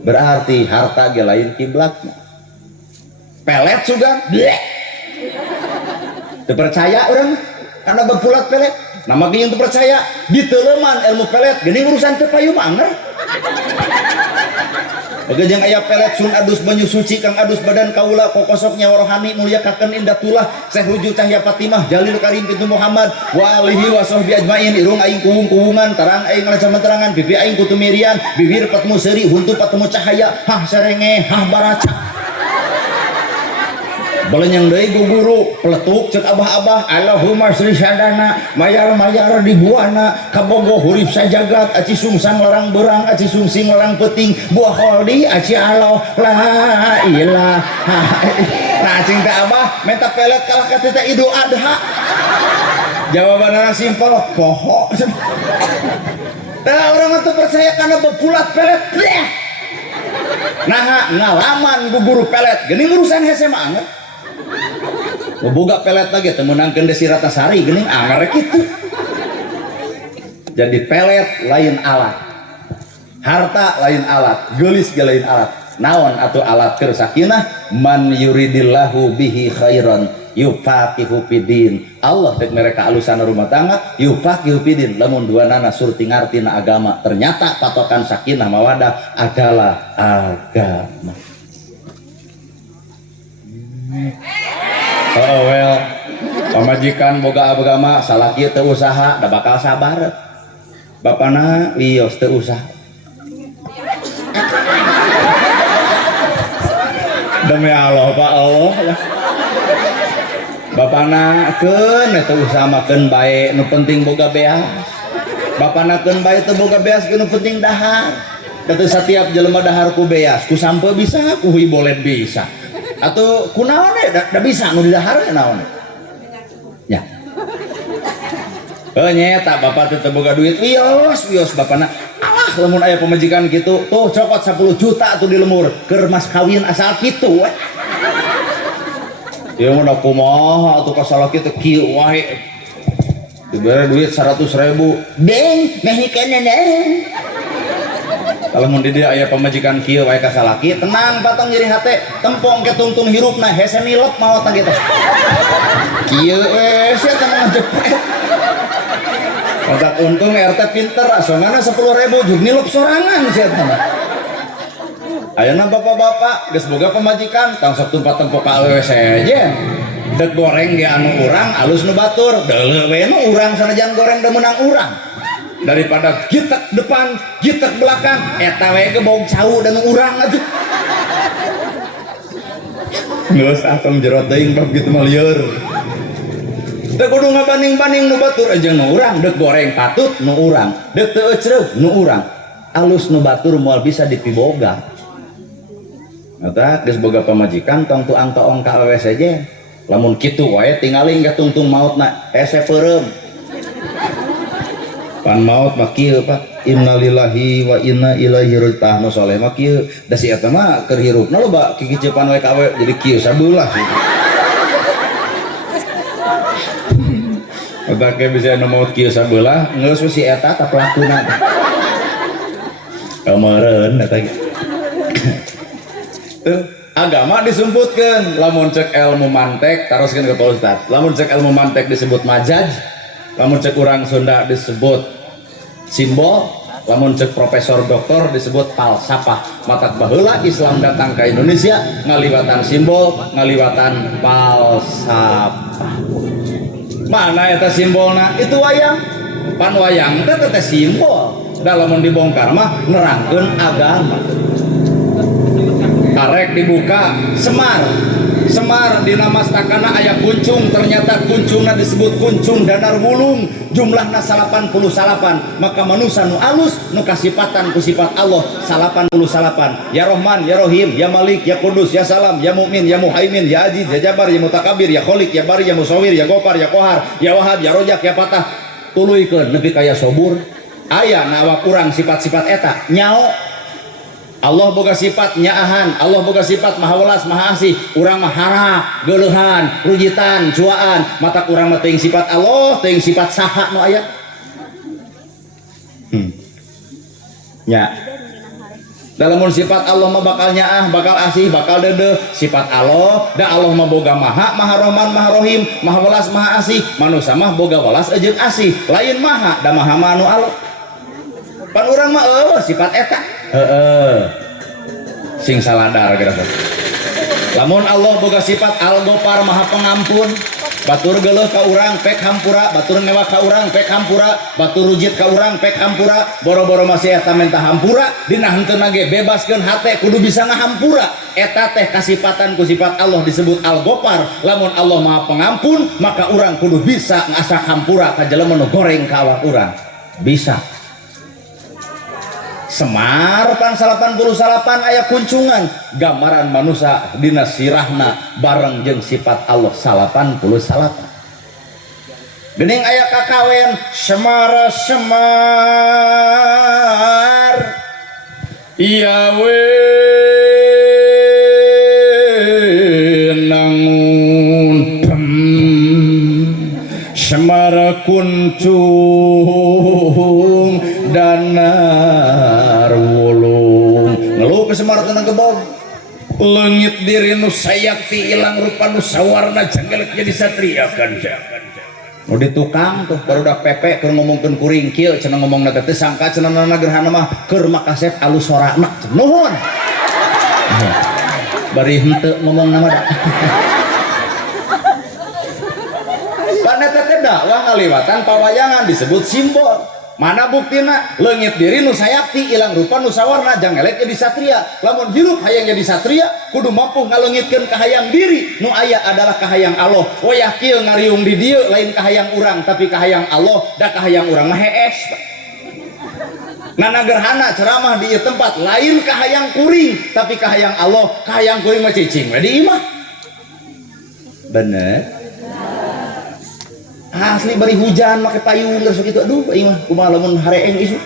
Berarti harta ge lain kiblatna. Pelet sugan. Teu percaya urang karena berpulat pelet. Nama ge teu percaya, diteuleman ilmu pelet geuning urusan teu payu manger. Oke jeung aya pelet sun adus banyu suci kang adus badan kaula kokosoknya rohani mulyakakeun indah tulah Syekh Ruju Cahya Fatimah Jalil Karim Pintu Muhammad wa alihi wa sahbihi ajmain irung aing kuhung-kuhungan tarang aing ngaraca meterangan pipi aing kutumirian bibir patemu seuri huntu patemu cahaya hah serenge hah baraca balenyang deui guguru peletuk cek abah-abah Allahumma sri sadana mayar-mayar di buana kabogo hurip sajagat aci sungsang larang berang aci sungsing larang peting buah holdi aci Allah la ilaha nah cing teh abah menta pelet kalah ka teh Idul Adha jawabanna simpel poho nah orang itu percaya karena berpulat pelet nah ngalaman guguru pelet geuning urusan hese mah anggar boga pelet lagi temenangkeun Desi Ratasari geuning anggar kitu. Jadi pelet lain alat. Harta lain alat, geulis ge lain alat. Naon atuh alat keur sakinah man yuridillahu bihi khairan yufaqihu fidin. Allah tek mereka alusan rumah tangga yufaqihu fidin lamun duanana surti ngartina agama. Ternyata patokan sakinah mawadah adalah agama. Oh well, pamajikan boga agama salah kieu teu usaha da bakal sabar. Bapana wios teu usaha. Demi Allah Pak Allah. Bapana keun teu usaha mah keun bae nu penting boga beas. Bapana keun bae teu boga beas nu penting dahar. Kata setiap jelema dahar ku beas, ku sampe bisa, ku hibolet bisa. Atau kunaon da bisa nu didahar naon ya nyeta bapak teu boga duit wios bapana alah lamun aya pamajikan kitu tuh cokot 10 juta tuh di lemur keur mas kawin asal kitu we ieu mah kumaha atuh kasalah kitu kieu wae dibere duit 100.000 deng meh nikahna kalau mun di dia aya pamajikan kieu wae ka salaki tenang patong nyeri hate tempong ke tungtung hirupna hese nilep maot kitu kieu we sia teh ngajepret otak untung RT pinter asongana 10.000 jug nilep sorangan sia teh ayeuna bapak-bapak geus boga pamajikan tang sok tumpat tempo ka awewe sejen dek goreng ge anu urang alus nu batur deuleu we nu urang sanajan goreng da meunang urang daripada gitek depan, gitek belakang, eta we ke bau cau dan urang atuh. Geus tong jero teuing bab kitu mah lieur. Teu kudu ngabanding-banding nu batur jeung nu urang, deuk goreng patut nu urang, deuk teu ecreug nu urang. Alus nu batur moal bisa dipiboga. Eta geus boga pamajikan tong tuang toong ka awewe sejen. Lamun kitu wae tinggaling ke tungtung mautna, hese peureum. Pan maut mah kieu Pak innalillahi wa inna ilaihi raji'un nu soleh mah kieu da si eta mah keur hirupna loba kikicepan wae ka awe jadi kieu sabelah Otaknya bisa nomor kieu sabelah geus si eta tah pelakuna kemarin eta tuh agama disebutkan lamun cek ilmu mantek teruskan ke Pak Ustad lamun cek ilmu mantek disebut majaj lamun cek urang Sunda disebut simbol lamun cek profesor doktor disebut falsafah matak baheula Islam datang ke Indonesia ngaliwatan simbol ngaliwatan falsafah mana eta simbolna itu wayang pan wayang teh simbol dalam dibongkar mah nerangkeun agama arek dibuka Semar di nama stakana aya kuncung ternyata kuncungna disebut kuncung danar wulung jumlahna 88 maka manusia nu alus nu kasipatan ku sifat Allah 88 ya Rahman ya Rahim ya Malik ya Kudus ya Salam ya Mukmin ya Muhaimin ya Aziz ya Jabar ya Mutakabir ya Kholik ya Bari ya Musawir ya Gopar ya Kohar ya Wahab ya Rojak ya Patah tuluikeun nepi kaya sobur aya nawa kurang sifat-sifat eta nyao Allah boga sifat nyaahan Allah boga sifat maha welas maha asih urang mah harak geuleuhan rujitan cuaan mata urang mah teuing sifat Allah teuing sifat saha nu aya nya dalam sifat Allah mah bakal nyaah bakal asih bakal deudeuh sifat Allah da Allah mah boga maha Rahman maha Rahim maha welas maha asih manusia mah boga welas jeung asih lain maha da maha manu Allah pan urang mah sifat eta sing saladar kira lamun Allah boga sifat Al-Ghafar maha pengampun batur geuleuh ka urang pek hampura batur ngewa ka urang pek hampura batur rujit ka urang pek hampura boro-boro masih eta menta hampura dina henteu ge bebaskeun hate kudu bisa ngahampura eta teh kasifatan ku sifat Allah disebut Al-Ghafar lamun Allah maha pengampun maka urang kudu bisa ngasa hampura ka jelema nu goreng ka awak urang bisa Semar pan 88 aya kuncungan gambaran manusia dina sirahna bareng jeung sifat Allah 88 geuning aya kakawen Semar iya we nangun Semar kuncung danar wulung ngeluh ke Semar tenang gebog leungit diri nu sayakti ilang rupa nu sawarna janggelek jadi satria ganja nu di tukang tuh barudak pepe keur ngomongkeun kuring kieu cenah ngomongna teh sangka cenah gerhana mah keur makasep alus sorana nuhun bari henteu ngomong nama da paneta teh dakwah ngaliwatan pawayangan disebut simbol mana buktina leungit diri nu sayakti ilang rupa nu sawarna jangelek jadi satria lamun hirup hayang jadi satria kudu mampu ngaleungitkeun kahayang diri nu aya adalah kahayang Allah wayah kieu ngariung di dieu lain kahayang urang tapi kahayang Allah da kahayang urang mah hees ngana gerhana ceramah di tempat lain kahayang kuring tapi kahayang Allah kahayang kuring mah cicing we di imah bener asli bari hujan make payung terus gitu aduh ieu mah kumaha lamun hareeng isu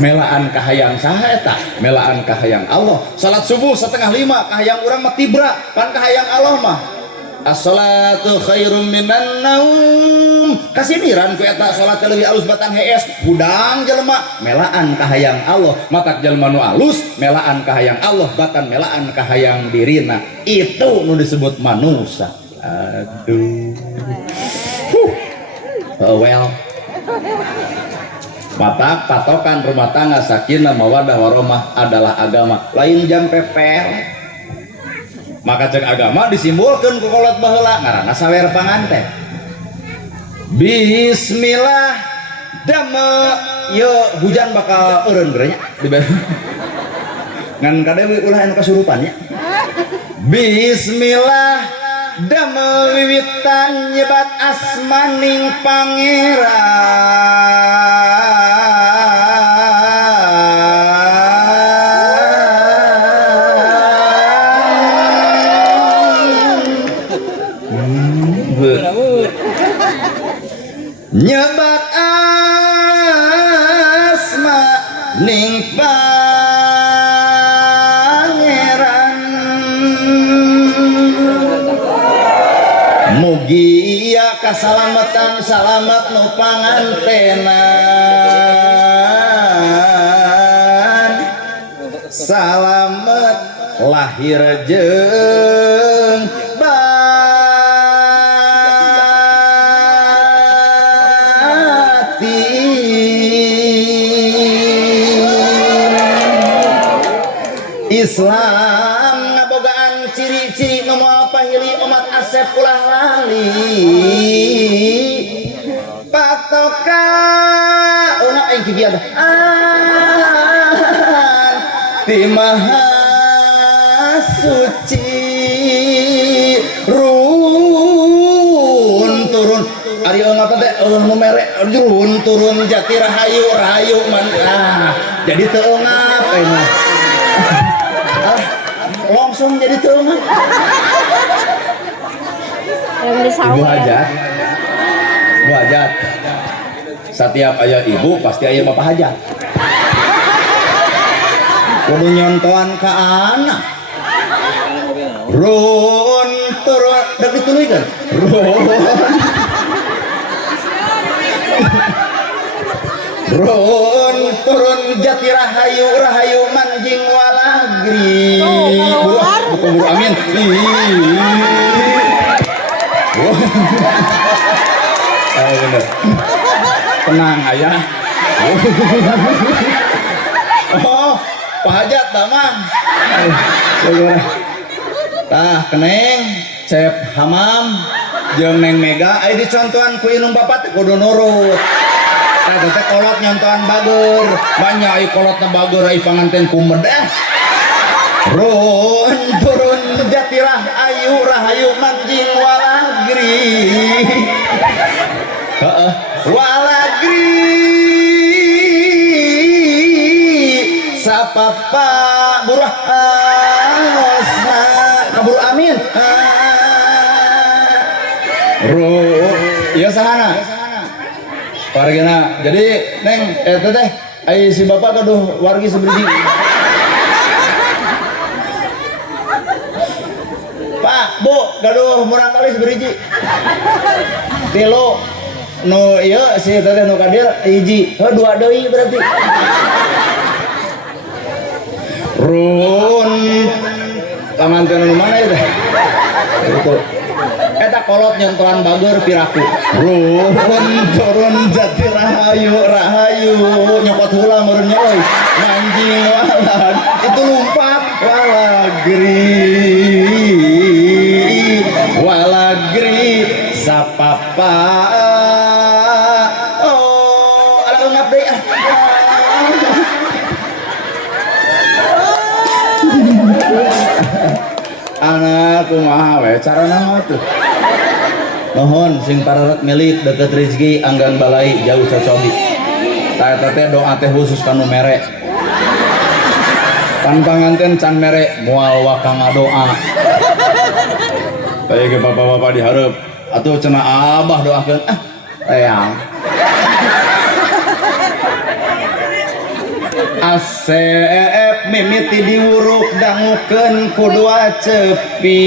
melaan kahayang saha eta melaan kahayang Allah salat subuh 4:30 kahayang urang mah tibra pan kahayang Allah mah as-salatu khairum minan naum kasiniran ku eta salat leuwih alus batang hees budang jelema melaan kahayang Allah matak jelema nu alus melaan kahayang Allah batan melaan kahayang dirina itu nu disebut manusia aduh well matak patokan rumah tangga sakinah mawadah warahmah adalah agama lain jam pepel maka cek agama disimbolkan ku kolot baheula ngaranna sawer panganten bismillah dame yo hujan bakal eureun gerenya ngan kadewe ulah anu kasurupan nya bismillah damel wiwitan nyebat asmaning pangeran nyebat asmaning pangeran mugi iya kasalamatan salamet nu pangantenan salamet lahir jeung Islam ngabogaan ciri-ciri nu moal pahili umat Asep ulah lali patoka una aing kieu ti maha suci run turun ari ngapa teh nu mere run turun jati rahayu rahayu man jadi teu ngapa ini langsung jadi teungan. Ibu hajat, ibu hajat. Setiap ayah ibu pasti ayah bapak hajat. Kudu nyontoan ke anak. Run turun, dak dituluykeun. Run turun jati rahayu rahayu manjing walagri buru amin bener tenang ayah oh Pak Hajat damang tah keneng cep hamam jeung neng Mega aya dicontohan ku inung bapak kudu nurut teh kolot nyontohan bager banyak ai kolotna bager ai panganten kumed run turun jatirah ayu rahayu manjing walagri walagri sapapa burah osna kabur amin run ieu sahana wargina jadi neng teh ai si bapak kaduh wargi seberji Pak Bu gaduh murang kali seberji tilo nu ieu si teh nu kadir hiji dua deui berarti run lamanten nu mana itu itu eta kolot nyontohan bager piraku run turun jati rahayu rahayu nyokot heula meureun euy manjing walag itu lumpat walagri sapapa oh ala ungap deui anak kumaha we carana tuh mohon sing pararet milik deket rezeki anggang balai jauh cocobi ta eta teh doa teh khusus kanu mere pan panganten can mere moal wakang doa bae ge bapak-bapak dihareup atuh cenah abah doakeun eyang Asep mimiti diwuruk dangukeun ku dua cepi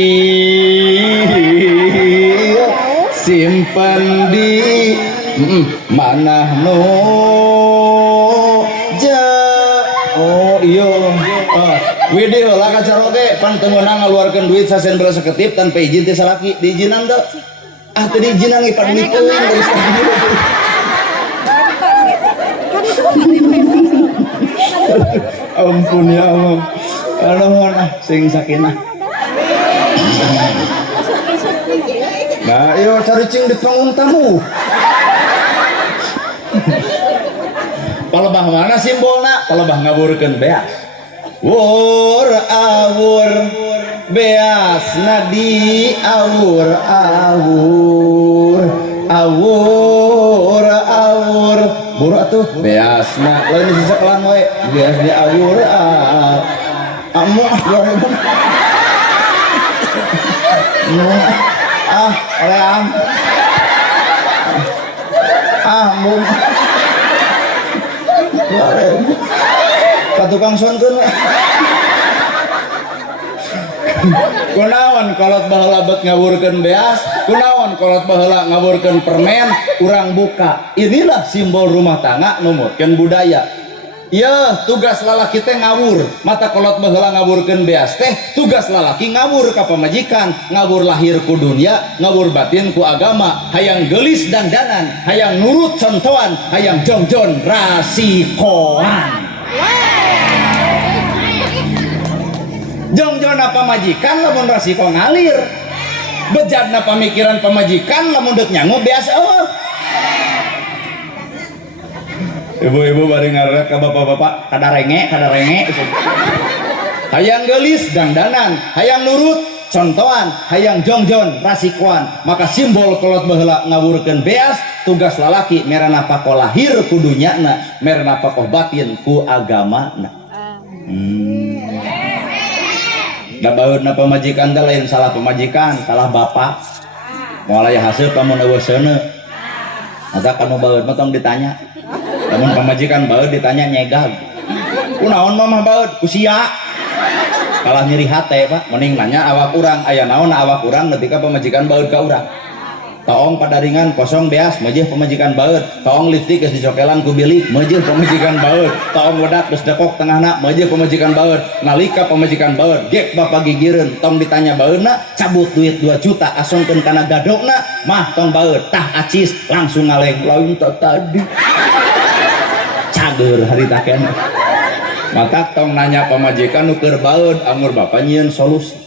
simpen di manah nu oh iya widih heula kacara oge pan teu meunang ngaluarkeun duit sasen belas seketip tanpa izin ti salaki diizinan teu teu diizinan ipan dikeun ampun ya Allah nuhun sing sakinah nah iyo caricing di panggung tamu palebah mana simbolna palebah ngaburkeun beas wur awur beas nadi awur awur awur awur buru atuh beasna lain di sekolah we beas di awur amu 2000 oleh mung ka tukang sonkeun we Kunaon kolot baheula bet ngawurkeun beas, kunaon kolot baheula ngawurkeun permen, urang buka. Inilah simbol rumah tangga numutkeun budaya. Ya, tugas lalaki teh ngawur. Mata kolot baheula ngawurkeun beas teh, tugas lalaki ngawur ka pamajikan, ngawur lahir ku dunia, ngawur batin ku agama, hayang geulis dandanan, hayang nurut contohan, hayang jongjon rasikoan. Jongjona pamajikan lamun rasiko ngalir, bejadna pamikiran pamajikan lamun deuk nyangu beas eueuh. Ibu-ibu bari ngarek ka bapak-bapak kadarenge hayang geulis dangdanan, hayang nurut contohan, hayang jongjon rasikoan. Maka simbol kolot baheula ngawurkeun beas, tugas lalaki merana pakoh lahir ku dunyana, merana pakoh batin ku agamana. Da baeudna pamajikan teh lain salah pamajikan, salah bapak. Moal aya hasil kamu eueuh seuneu. Masa kamu baeud mah tong ditanya. Lamun pamajikan baeud ditanya nyegag. Kunaon mah baeud? Ku sia. Kalah nyeri hate, Pak. Mending nanya awak urang, aya naon awak urang nepi ka pamajikan baeud ka urang. Taong padaringan kosong beas meujeun pamajikan baeud, taong lipstik geus dicokelan ku bilik meujeun pamajikan baeud, taong wedak geus dekok tengahna meujeun pamajikan baeud. Nalika pamajikan baeud gek bapa gigireun tong ditanya baeudna, cabut duit 2 juta asongkeun kana gadokna, mah tong baeud tah acis langsung ngaleng lain tadi cager harita keneh. Maka tong nanya pamajikan nu keur baeud amur bapa nyieun solusi.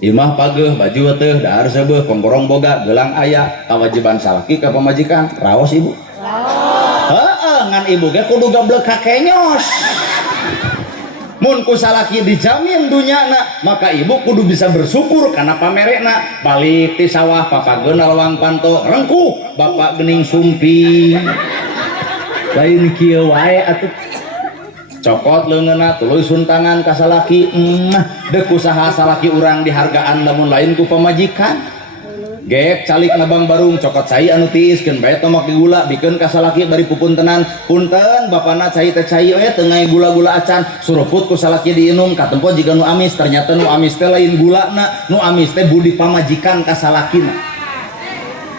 Imah pageuh baju teh dahar seubeuh pongkorong boga gelang aya, kawajiban salaki ka pamajikan raos ibu. Heeh, ngan ibu ge kudu gablek kakenyos. Mun ku salaki dijamin dunyana, maka ibu kudu bisa bersyukur karena pamerekna. Balik ti sawah papageun lawang panto rengkuh, bapak geuning sumpi. Lain kieu wae atuh. Cokot leungeunna tuluy suntangan ka salaki, deuk usaha salaki urang dihargaan lamun lain ku pamajikan. Gek calik nabang barung cokot cai anu tiiskeun bae tomak gula bikeun ka salaki bari pupuntenan. Punten bapana cai teh cai we teu ngai gula-gula acan, suruput ku salaki diinum katempo jiga nu amis, ternyata nu amis teh lain gulana, nu amis teh budi pamajikan ka salakina.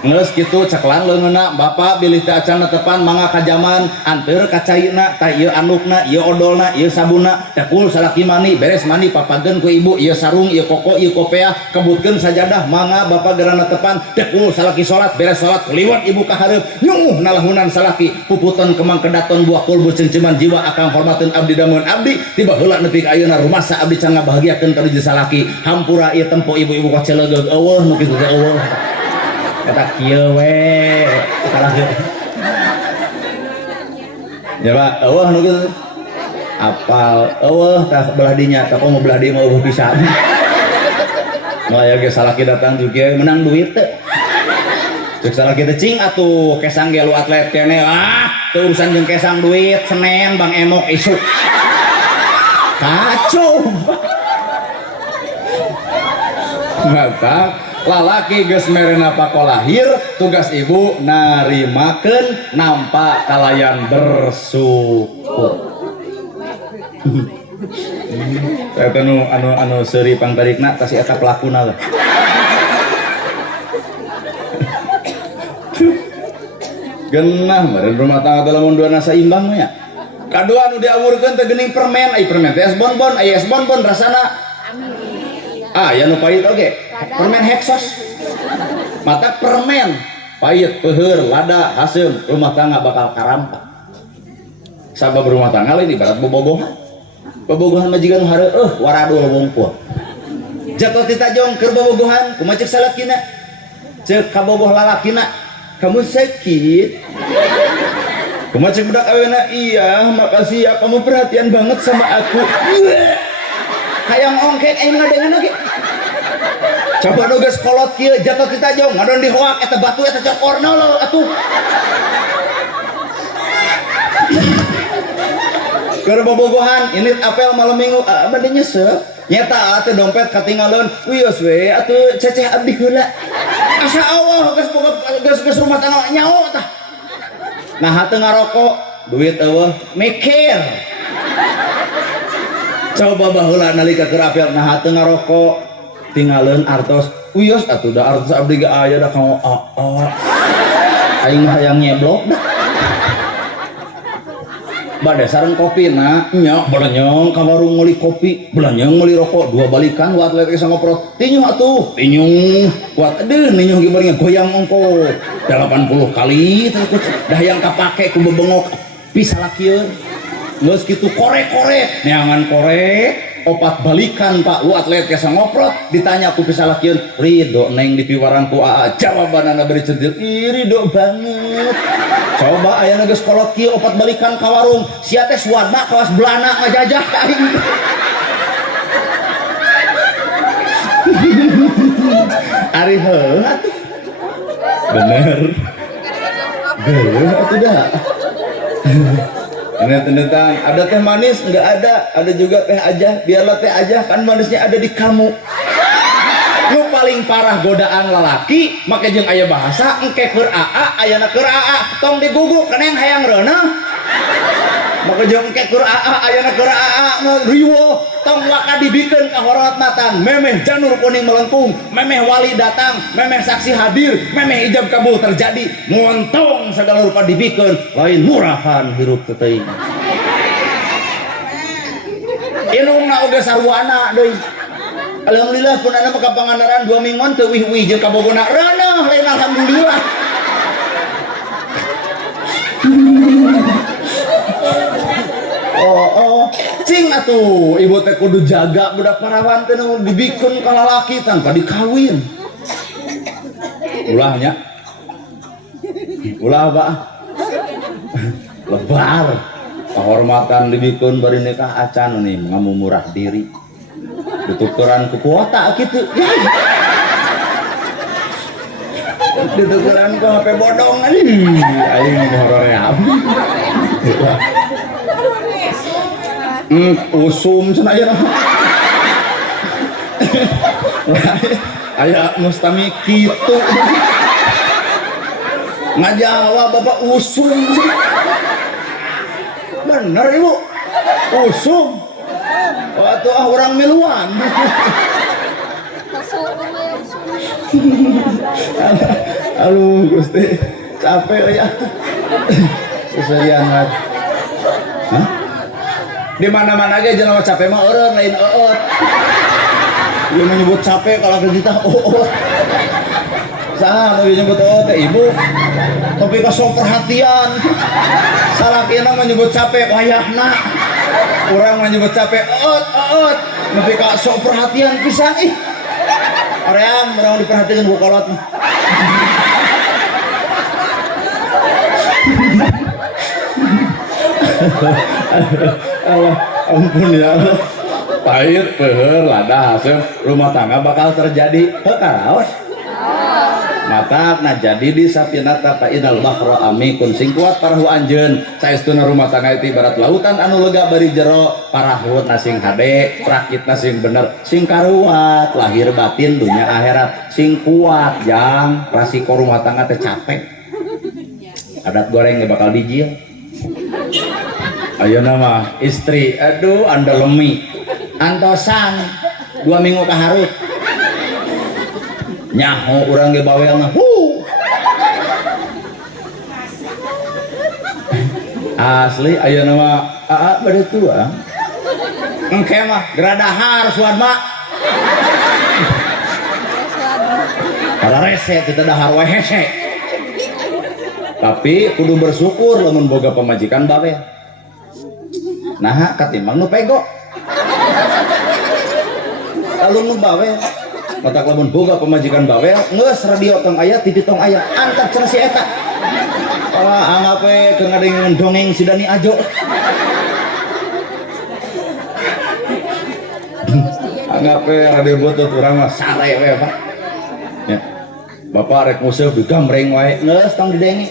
Ngeus kitu ceklan leungeunna bapak bilih teh acan netepan mangga ka jaman anteur ka caina tah ieu andukna ieu odolna ieu sabunna tekul salaki mani beres mani papageun ku ibu ieu sarung ieu koko ieu kopiah kebutkeun sajadah mangga bapak geurana netepan tekul salaki salat beres salat liwat ibu ka hareup nyunguh nalahunan salaki puputon kemang kedaton buah kulbu cengceman jiwa akang hormateun abdi dameun abdi tiba heula nepi ka ayeuna rumasa abdi can ngabahagiakeun ka salaki hampura ieu tempo ibu-ibu ka celegeug eueuh nu kitu teh eueuh kata kieu we salah kieu ya Pak eueuh nu kitu apal eueuh tah belah dinya tah komo belah dieu mah eueuh pisan nu aya ge salaki datang juga menang duit teh cek salaki teh cing atuh kesang ge lu atlet keneh teu urusan jeung kesang duit Senen Bang Emok isuk kacau mata lalaki geus merena pakoh lahir tugas ibu narimakeun nampa kalayan bersyukur. Eta nu anu seuri pangtarikna tah si eta pelakuna lah. Genah meureun rumah tangga teh lamun duana saimbang mah nya. Kadua anu diawurkeun teh geuning permen, ai permen teh es bonbon, ai es bonbon rasana ya nu pahit oge permen heksos. Mata permen pahit peuheur lada haseum rumah tangga bakal karampak. Sabab rumah tangga lain ibarat bobogohan majikan hareueuh waradul wungkul jatuh ti tajong keur bobogohan kumaha ceuk salakina ceuk kabogoh lalakina kamu sakit kumaha ceuk budak awena iya makasih ya kamu perhatian banget sama aku hayang ongkek aing ngadengan lagi coba nu geus kolot kieu jatuh ti tajong ngadon di hoak eta batu eta cokorna lo atuh keur bobogohan ini apel malam minggu bade nyesep nyata atuh dompet katinggalan wios we atuh ceceh abdi heula asa Allah geus rumah tangga nyaho tah nah teu ngarokok duit eueuh mikir coba baheula nalika keur apel nah teu ngarokok tinggalin artos uyos atuh da artos abdi ge aya da kamu aing hayang nyeblok dah bade sareng kopi na nya belanyong ka warung meuli kopi belanyong meuli rokok dua balikan wat lek geus ngoprot tinyuh atuh tinyuh kuat aduh ninyuh ge bari goyang ongko 80 kali terus dah yang kapake ku bebengok pisalakieun geus kitu korek-korek neangan korek opat balikan Pak lu atlet kesa ngoprot ditanya ku pisalakieun ridho neng di piwarang ku jawabanana beri centil ridho banget coba aya geus kolot kieu opat balikan ka warung sia teh suwarna kelas belana ngajajah ka aing ari heuh atuh bener geuh atuh dah tenetan ada teh manis enggak ada juga teh aja biarlah teh aja kan manisnya ada di kamu lu paling parah godaan lalaki make jeung aya bahasa engke keur aa ayana keur aa tong diguguk keneng hayang reuneuh make jeung engke keur aa ayana keur aa riwo tong laka dibikeun kahormatan memeh janur kuning melengkung memeh wali datang memeh saksi hadir memeh ijab kabul terjadi montong segala rupa dibikeun lain murahan hirup teu teuing inungna oge sarwana deui alhamdulillah pun ana mah kapangandaran 2 mingguan teu wih-wih jeung kabogona reuneuh lain alhamdulillah cing atuh ibu teh kudu jaga budak parawan teh nu dibikeun ka lalaki tanpa dikawin ulahnya ulah Pak lebar kehormatan dibikeun bari nikah acan nih ngamu murah diri ditukeran ku kuota kitu ditukeran ku HP bodong aing horoream usum cenah aya aya mustami kitu ngajawab bapak usum bener ibu usum waktu orang miluan aduh Gusti capek ya seserian hah di mana-mana aja jangan capek mah eureun lain eut dia menyebut capek kalau kita eut saha nu menyebut eut teh ibu tapi kasok perhatian salakina menyebut capek wayahna urang menyebut capek eut tapi kasok perhatian pisan ih aream urang diperhatikan ku kolot Allah ampun ya Allah pahit peuheur lada hasil rumah tangga bakal terjadi karaos matak nah jadi di sapinata fa inal bahra amikun sing kuat parahu anjeun saestuna rumah tangga itu ibarat lautan anu lega bari jero parahutna sing hade prakitna sing bener sing karuat lahir batin dunia akhirat sing kuat jang rasiko rumah tangga teh capek adat goreng bakal dijil ayo nama istri aduh anda lemi antosan 2 minggu kaharut nyaho urang ge bawel mah asli ayo nama bade tua engke mah geradahar suadma para rese kita dahar wae hese tapi kudu bersyukur lamun boga pemajikan babe nah katimbang nu pego lalu nu bawe matak lamun boga pemajikan bawe geus radio tong aya TV tong aya antar cenah si eta anggap we keur ngadengeun dongeng si Dani Ajo anggap we radio butut urang mah sare we Pak ya bapak rek museuh digambreng wae geus tong didengi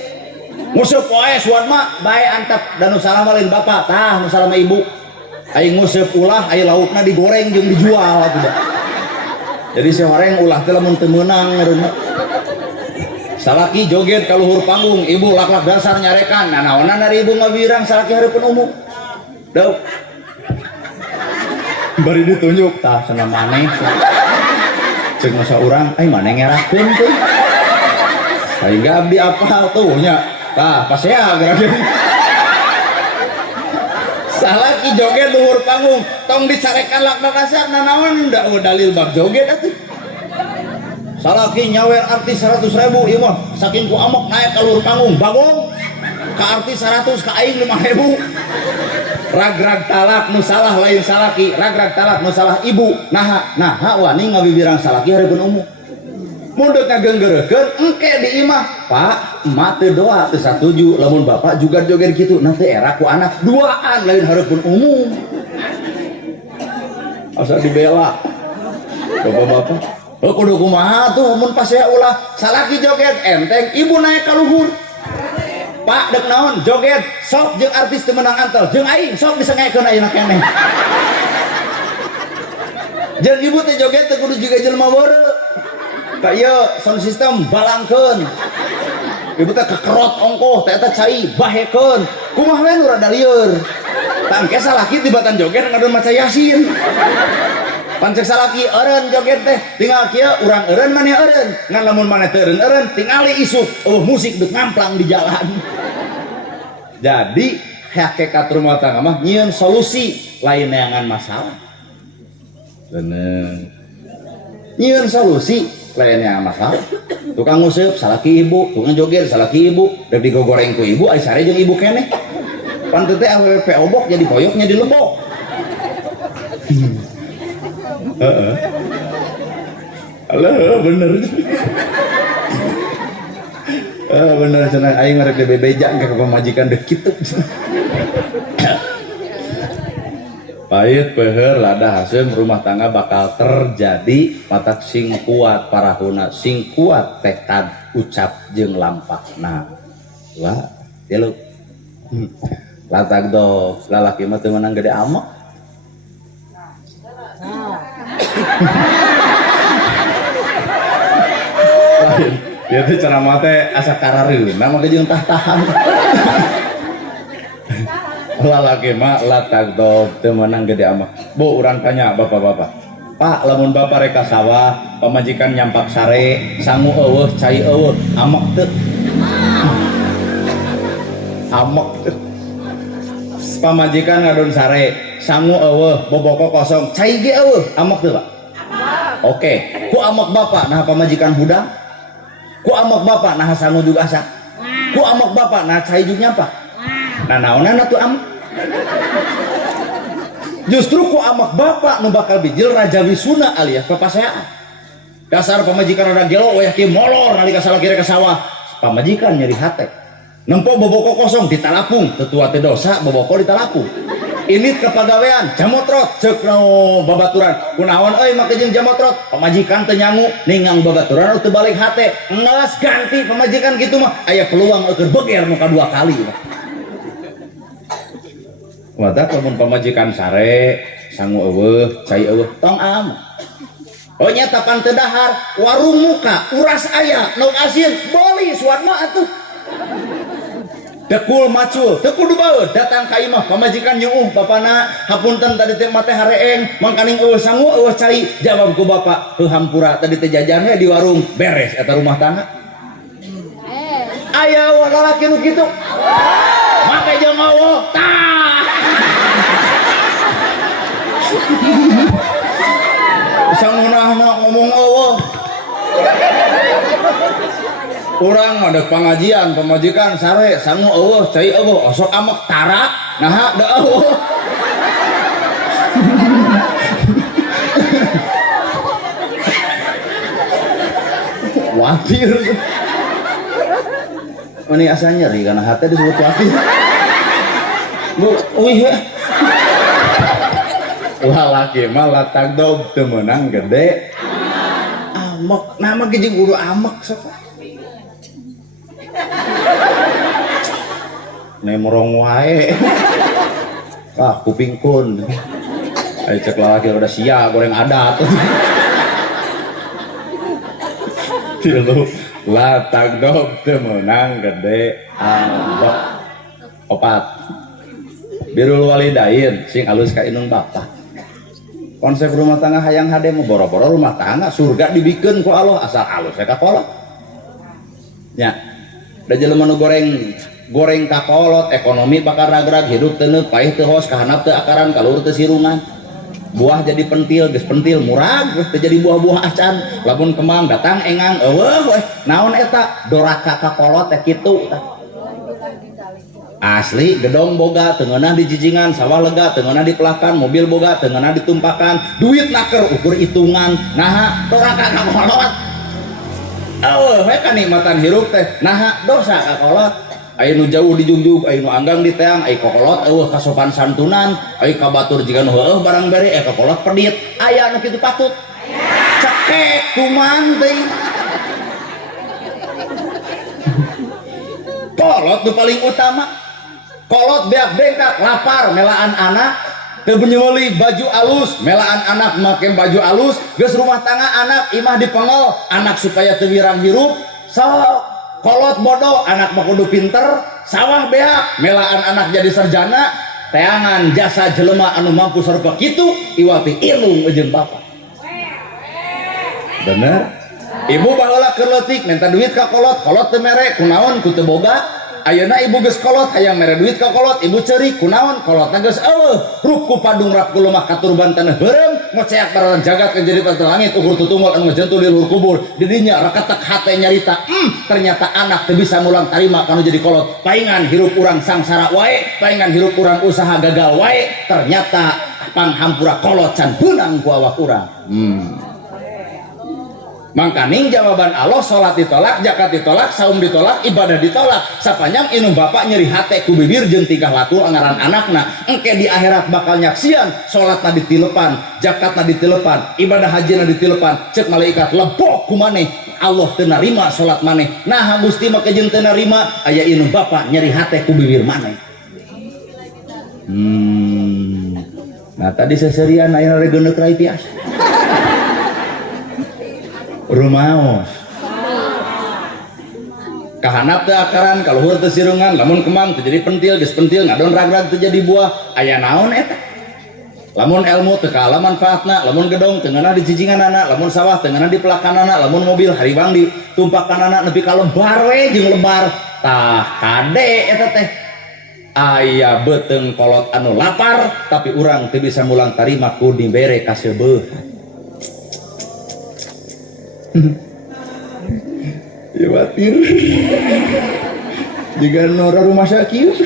museuh poe suan mah bae antep dan nu salah lain bapak tah nu salah mah ibu aing museuh ulah aya laukna digoreng jeung dijual atuh da jadi si horeng ulah teh lamun teu meunang ngareuna salaki joget ka luhur panggung ibu laklak dasar nyarekan nah naonna dari ibu ngawirang salaki hareupeun umum dauk bari ditunjuk tah cenah maneh cek masa urang maneh ngerakeun tuh sehingga abdi apal tuh nya tah pasea gerak salaki joget luhur panggung tong dicarekan lakna kasar nanaon da dalil bab joget atuh salaki nyawer artis 100.000 ieu mah saking ku amok naik ka luhur panggung bagong ka artis 100 ka aing 5.000 ragrag talak nu salah lain salaki ragrag talak nu salah ibu naha wani ngabibirang salaki hareupeun umum mundut ngagenggeureukeun engke di imah pak emak teu doa teu satuju lamun bapak juga joget kitu nanti era ku anak duaan lain hareupeun umum asa dibela bapak-bapak kudu kumaha tuh mun pas ya ulah salaki joget enteng ibu naik ka luhur pak dek naon joget sok jeung artis teu meunang antel jeung aing sok disengaekeun ayeuna keneh jeung ibu teh joget teh kudu juga jelema beureu ka ieu sound system balangkeun ibu teh kekerot ongkoh teh eta cai bahekeun kumaha we nu rada lieur tangke salaki tibatan joget ngadon maca yasin pancek salaki eureun joget teh tinggal kieu urang eureun maneh eureun ngan lamun maneh teu eureun tingali isuk musik deuk ngamplang di jalan jadi hakikat rumah tangga mah nyieun solusi lain neangan masalah bener nyieun solusi lain neangan masalah tukang nguseup salaki ibu tukang joget salaki ibu rek digogoreng ku ibu ai sare jeung ibu keneh pan teh awewe obok jadi poyoknya di lembok Alah bener bener cenah aing ngarek bebejang ka pamajikan dek kitu pahit peuheur lada haseum rumah tangga bakal terjadi matak sing kuat parahuna sing kuat tekad ucap jeung lampahna wah tilu latak do lalaki mah teu meunang gede amak ya teh cara mate asa karareuna mah jeung tah-tahan lalaki mah latak do teu meunang gede amak bu urang tanya bapak-bapak pak lamun bapak rek ka sawah pamajikan nyampak sare sangu eueuh cai eueuh amak teu amak teu pamajikan ngadon sare sangu eueuh boboko kosong cai ge eueuh amak teu pak oke ku amak bapak nah pamajikan hudang ku amak bapak nah sangu juga asa ku amak bapak nah cai juga nyampak nah naonana tuh amak justru ku amak bapak nu bakal bijil raja wisuna alias papasayaan dasar pamajikan ada gelo wayah kieu molor nalika salaki rek ka sawah pamajikan nyeri hate nempo boboko kosong ditalapung tetua teh dosa boboko ditalapung ini kepagawean jamotrot ceuk no babaturan kunaon euy make jeung jamotrot pamajikan teu nyangu ningang babaturan teu balik hate ngeus ganti pamajikan kitu mah aya peluang keur beger nu kadua kali wadah lamun pamajikan sare sangu eueuh cai eueuh tong am oh nya tapan teu dahar warung muka uras aya nauk asin boli suatna atuh dekul macul dekul dubaeud datang ka imah pamajikan nyeuh bapana hapunten tadi teh mah teh hareeng mangkaning eueuh sangu eueuh cai jawab ku bapak heuh hampura tadi teh jajan we di warung beres eta rumah tangga aya lalaki nu kitu make jeung eueuh tah sangunah ngomong eueuh urang ada pengajian pemajikan sare sangu eueuh cai eueuh osok amak tara naha da eueuh watir ini asa nyeri karena hati disebut watir bu wih lalaki mah latak dog teu meunang gede amak nama ge jeung guru amak sok nemrong wae kuping kun ayo cek lalaki udah sia goreng adat tilu latak dog teu meunang gede amak opat birrul walidain sing alus ka indung bapak Konsep rumah tangga hayang hade mah boro-boro rumah tangga surga dibikin ku Allah asal alus saya kakolot nya da jelema nu goreng kakolot ekonomi bakal ragrag hidup teu neuk paih teu hos kahanap teu akaran kalur teu sirungan buah jadi pentil geus pentil murag geus teu jadi buah-buah acan lamun kemang datang engang eueuh weh naon eta doraka kakolot teh kitu asli gedong boga tengenah di jijingan sawah lega tengenah di pelakan mobil boga tengenah ditumpakan duit naker ukur hitungan nah doraka kakolot kenikmatan hirup teh nah dosa kakolot aya nu jauh dijunjug aya nu anggang di teang aya kokolot kasopan santunan aya kabatur jiga nu heueuh barang bere kokolot pedit aya nu kitu patut cekek kuman teh kolot nu paling utama kolot beak bengkak lapar melaan anak teu menyoli baju alus melaan anak make baju alus geus rumah tangga anak imah dipengol anak supaya teu wirang hirup sok kolot bodoh anak mah kudu pinter sawah beak melaan anak jadi sarjana teangan jasa jelema anu mampu sarupa kitu iwati ilung jeung bapa bener ibu baheula keur leutik minta duit ka kolot kolot teu mere kunaon ku teu boga ayeuna ibu geus kolot hayang mere duit ka kolot ibu ceurik kunaon kolotna geus eueuh ruku padung rap ku lemah katurban taneuh heureum ngoceak bararan jagat ke jadi patah langit ukur tutumul anu ngajentul di luhur kubur didinya raketek hate nyarita ternyata anak teu bisa mulang tarima kanu jadi kolot paingan hirup urang sangsara wae paingan hirup urang usaha gagal wae ternyata panghampura kolot can beunang ku awak urang mangkaning jawaban Allah salat ditolak zakat ditolak saum ditolak ibadah ditolak sapanjang inung bapak nyeri hate ku bibir jeung tingkah laku angaran anakna engke di akhirat bakal nyaksian salatna ditilepan zakatna ditilepan ibadah hajina ditilepan ceuk malaikat lebok ku maneh Allah teu narima salat maneh nah Gusti mah kejeun teu narima aya inung bapak nyeri hate ku bibir maneh nah tadi seserian aya regeuneuh rai tias rumaos kahanap teu akaran kaluhur teu sirungan lamun kemang teu jadi pentil geus pentil ngadon ragrag teu jadi buah aya naon eta lamun ilmu teu kaala manfaatna lamun gedong teu ngeunah di cicinganana lamun sawah teu ngeunah di pelakanana lamun mobil hariwang ditumpakanana nepi ka lebar we jeung lebar tah kade eta teh aya beuteung kolot anu lapar tapi urang teu bisa mulang tarima ku dibere kaseubeut ya batir jika nora rumah sakit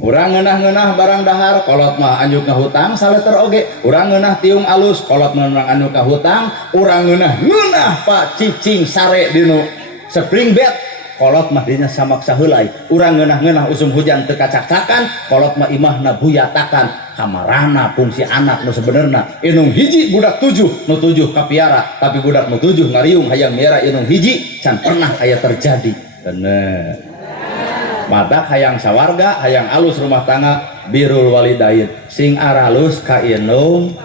urang ngeunah-ngeunah barang dahar kolot mah anjuk ngahutang saleter oge urang ngeunah tiung alus kolot mah anjuk ngahutang urang ngeunah pak cicing sare dinu spring bed kolot mah dinya samaksa heulai urang ngeunah-ngeunah usum hujan teu kacak-cakan kolot mah imahna buyatakan kamarana fungsi anak nu sebenarnya inung hiji budak 7 nu 7 kapiara tapi budak nu 7 ngariung hayang miara inung hiji can pernah aya terjadi bener madak hayang sawarga hayang alus rumah tangga birrul walidain sing aralus ka inung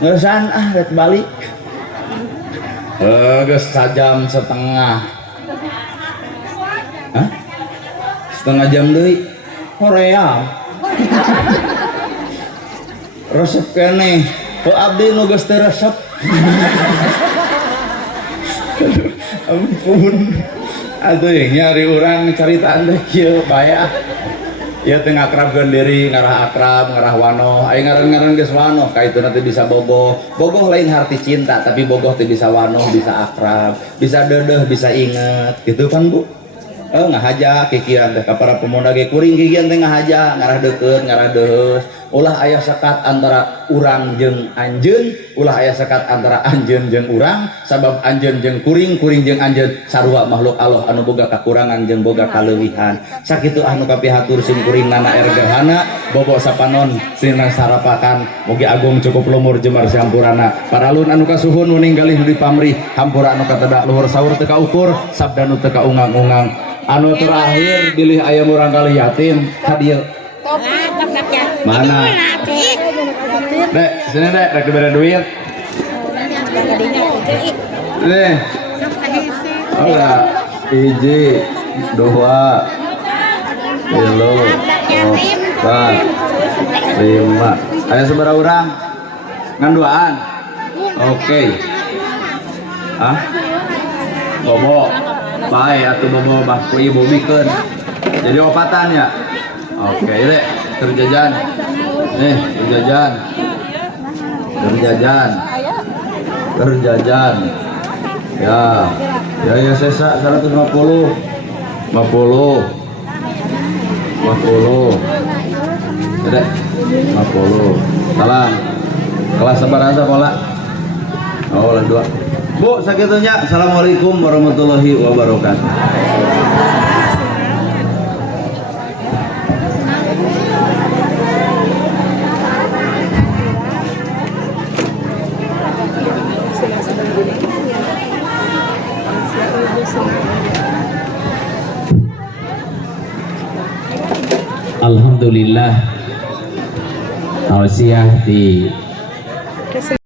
ngeusan rek balik geus sajam setengah setengah jam deui hoream resep kene ku abdi nu geus teu resep ampun atuh nyari urang caritaan teh kieu baya ieu teh ngakrabkeun diri ngarah akrab ngarah wanoh aya ngaran-ngaran geus wanoh kaituna teh bisa bogoh lain harti cinta tapi bogoh teh bisa wanoh bisa akrab bisa deudeuh bisa inget gitu kan Bu ngahaja kikiran teh ka para pemuda ge kuring kikiran teh ngahaja ngarah deukeut ngarah deus ulah aya sekat antara urang jeung anjeun ulah aya sekat antara anjeun jeung urang sabab anjeun jeung kuring jeung anjeun sarua makhluk Allah anu boga kakurangan jeung boga kaleuwihan sakitu anu kapihatur sing kuringnana ergahana bobo sapanon sina sarapakan mugi agung cukup lumur jemar sampurana paralun anu kasuhun ninggalih di pamrih hampura anu katedak luhur saur teu kaukur sabda nu teu kaungang-ungang anu terakhir bilih ayam urang kali yatim hadieu mana dek sini dek rek dibere duit nih enggak hiji 2 3 4 5 Aya sabaraha urang? Ngan duaan. Oke. Ah? Bobo. Bae atuh bobo mah ku ibu bikeun. Jadi opatan ya. Oke, Dek. Kerjajan. Nih, kerjajan. Kerjajan. Kerjajan. Ya. Ya sesa 150. 50. 50. Dek. 50. Salam. Kelas sabaraha sekolah? Oh, kelas 2. Bu, sakitunya. Assalamualaikum warahmatullahi wabarakatuh. Alhamdulillah tausiah di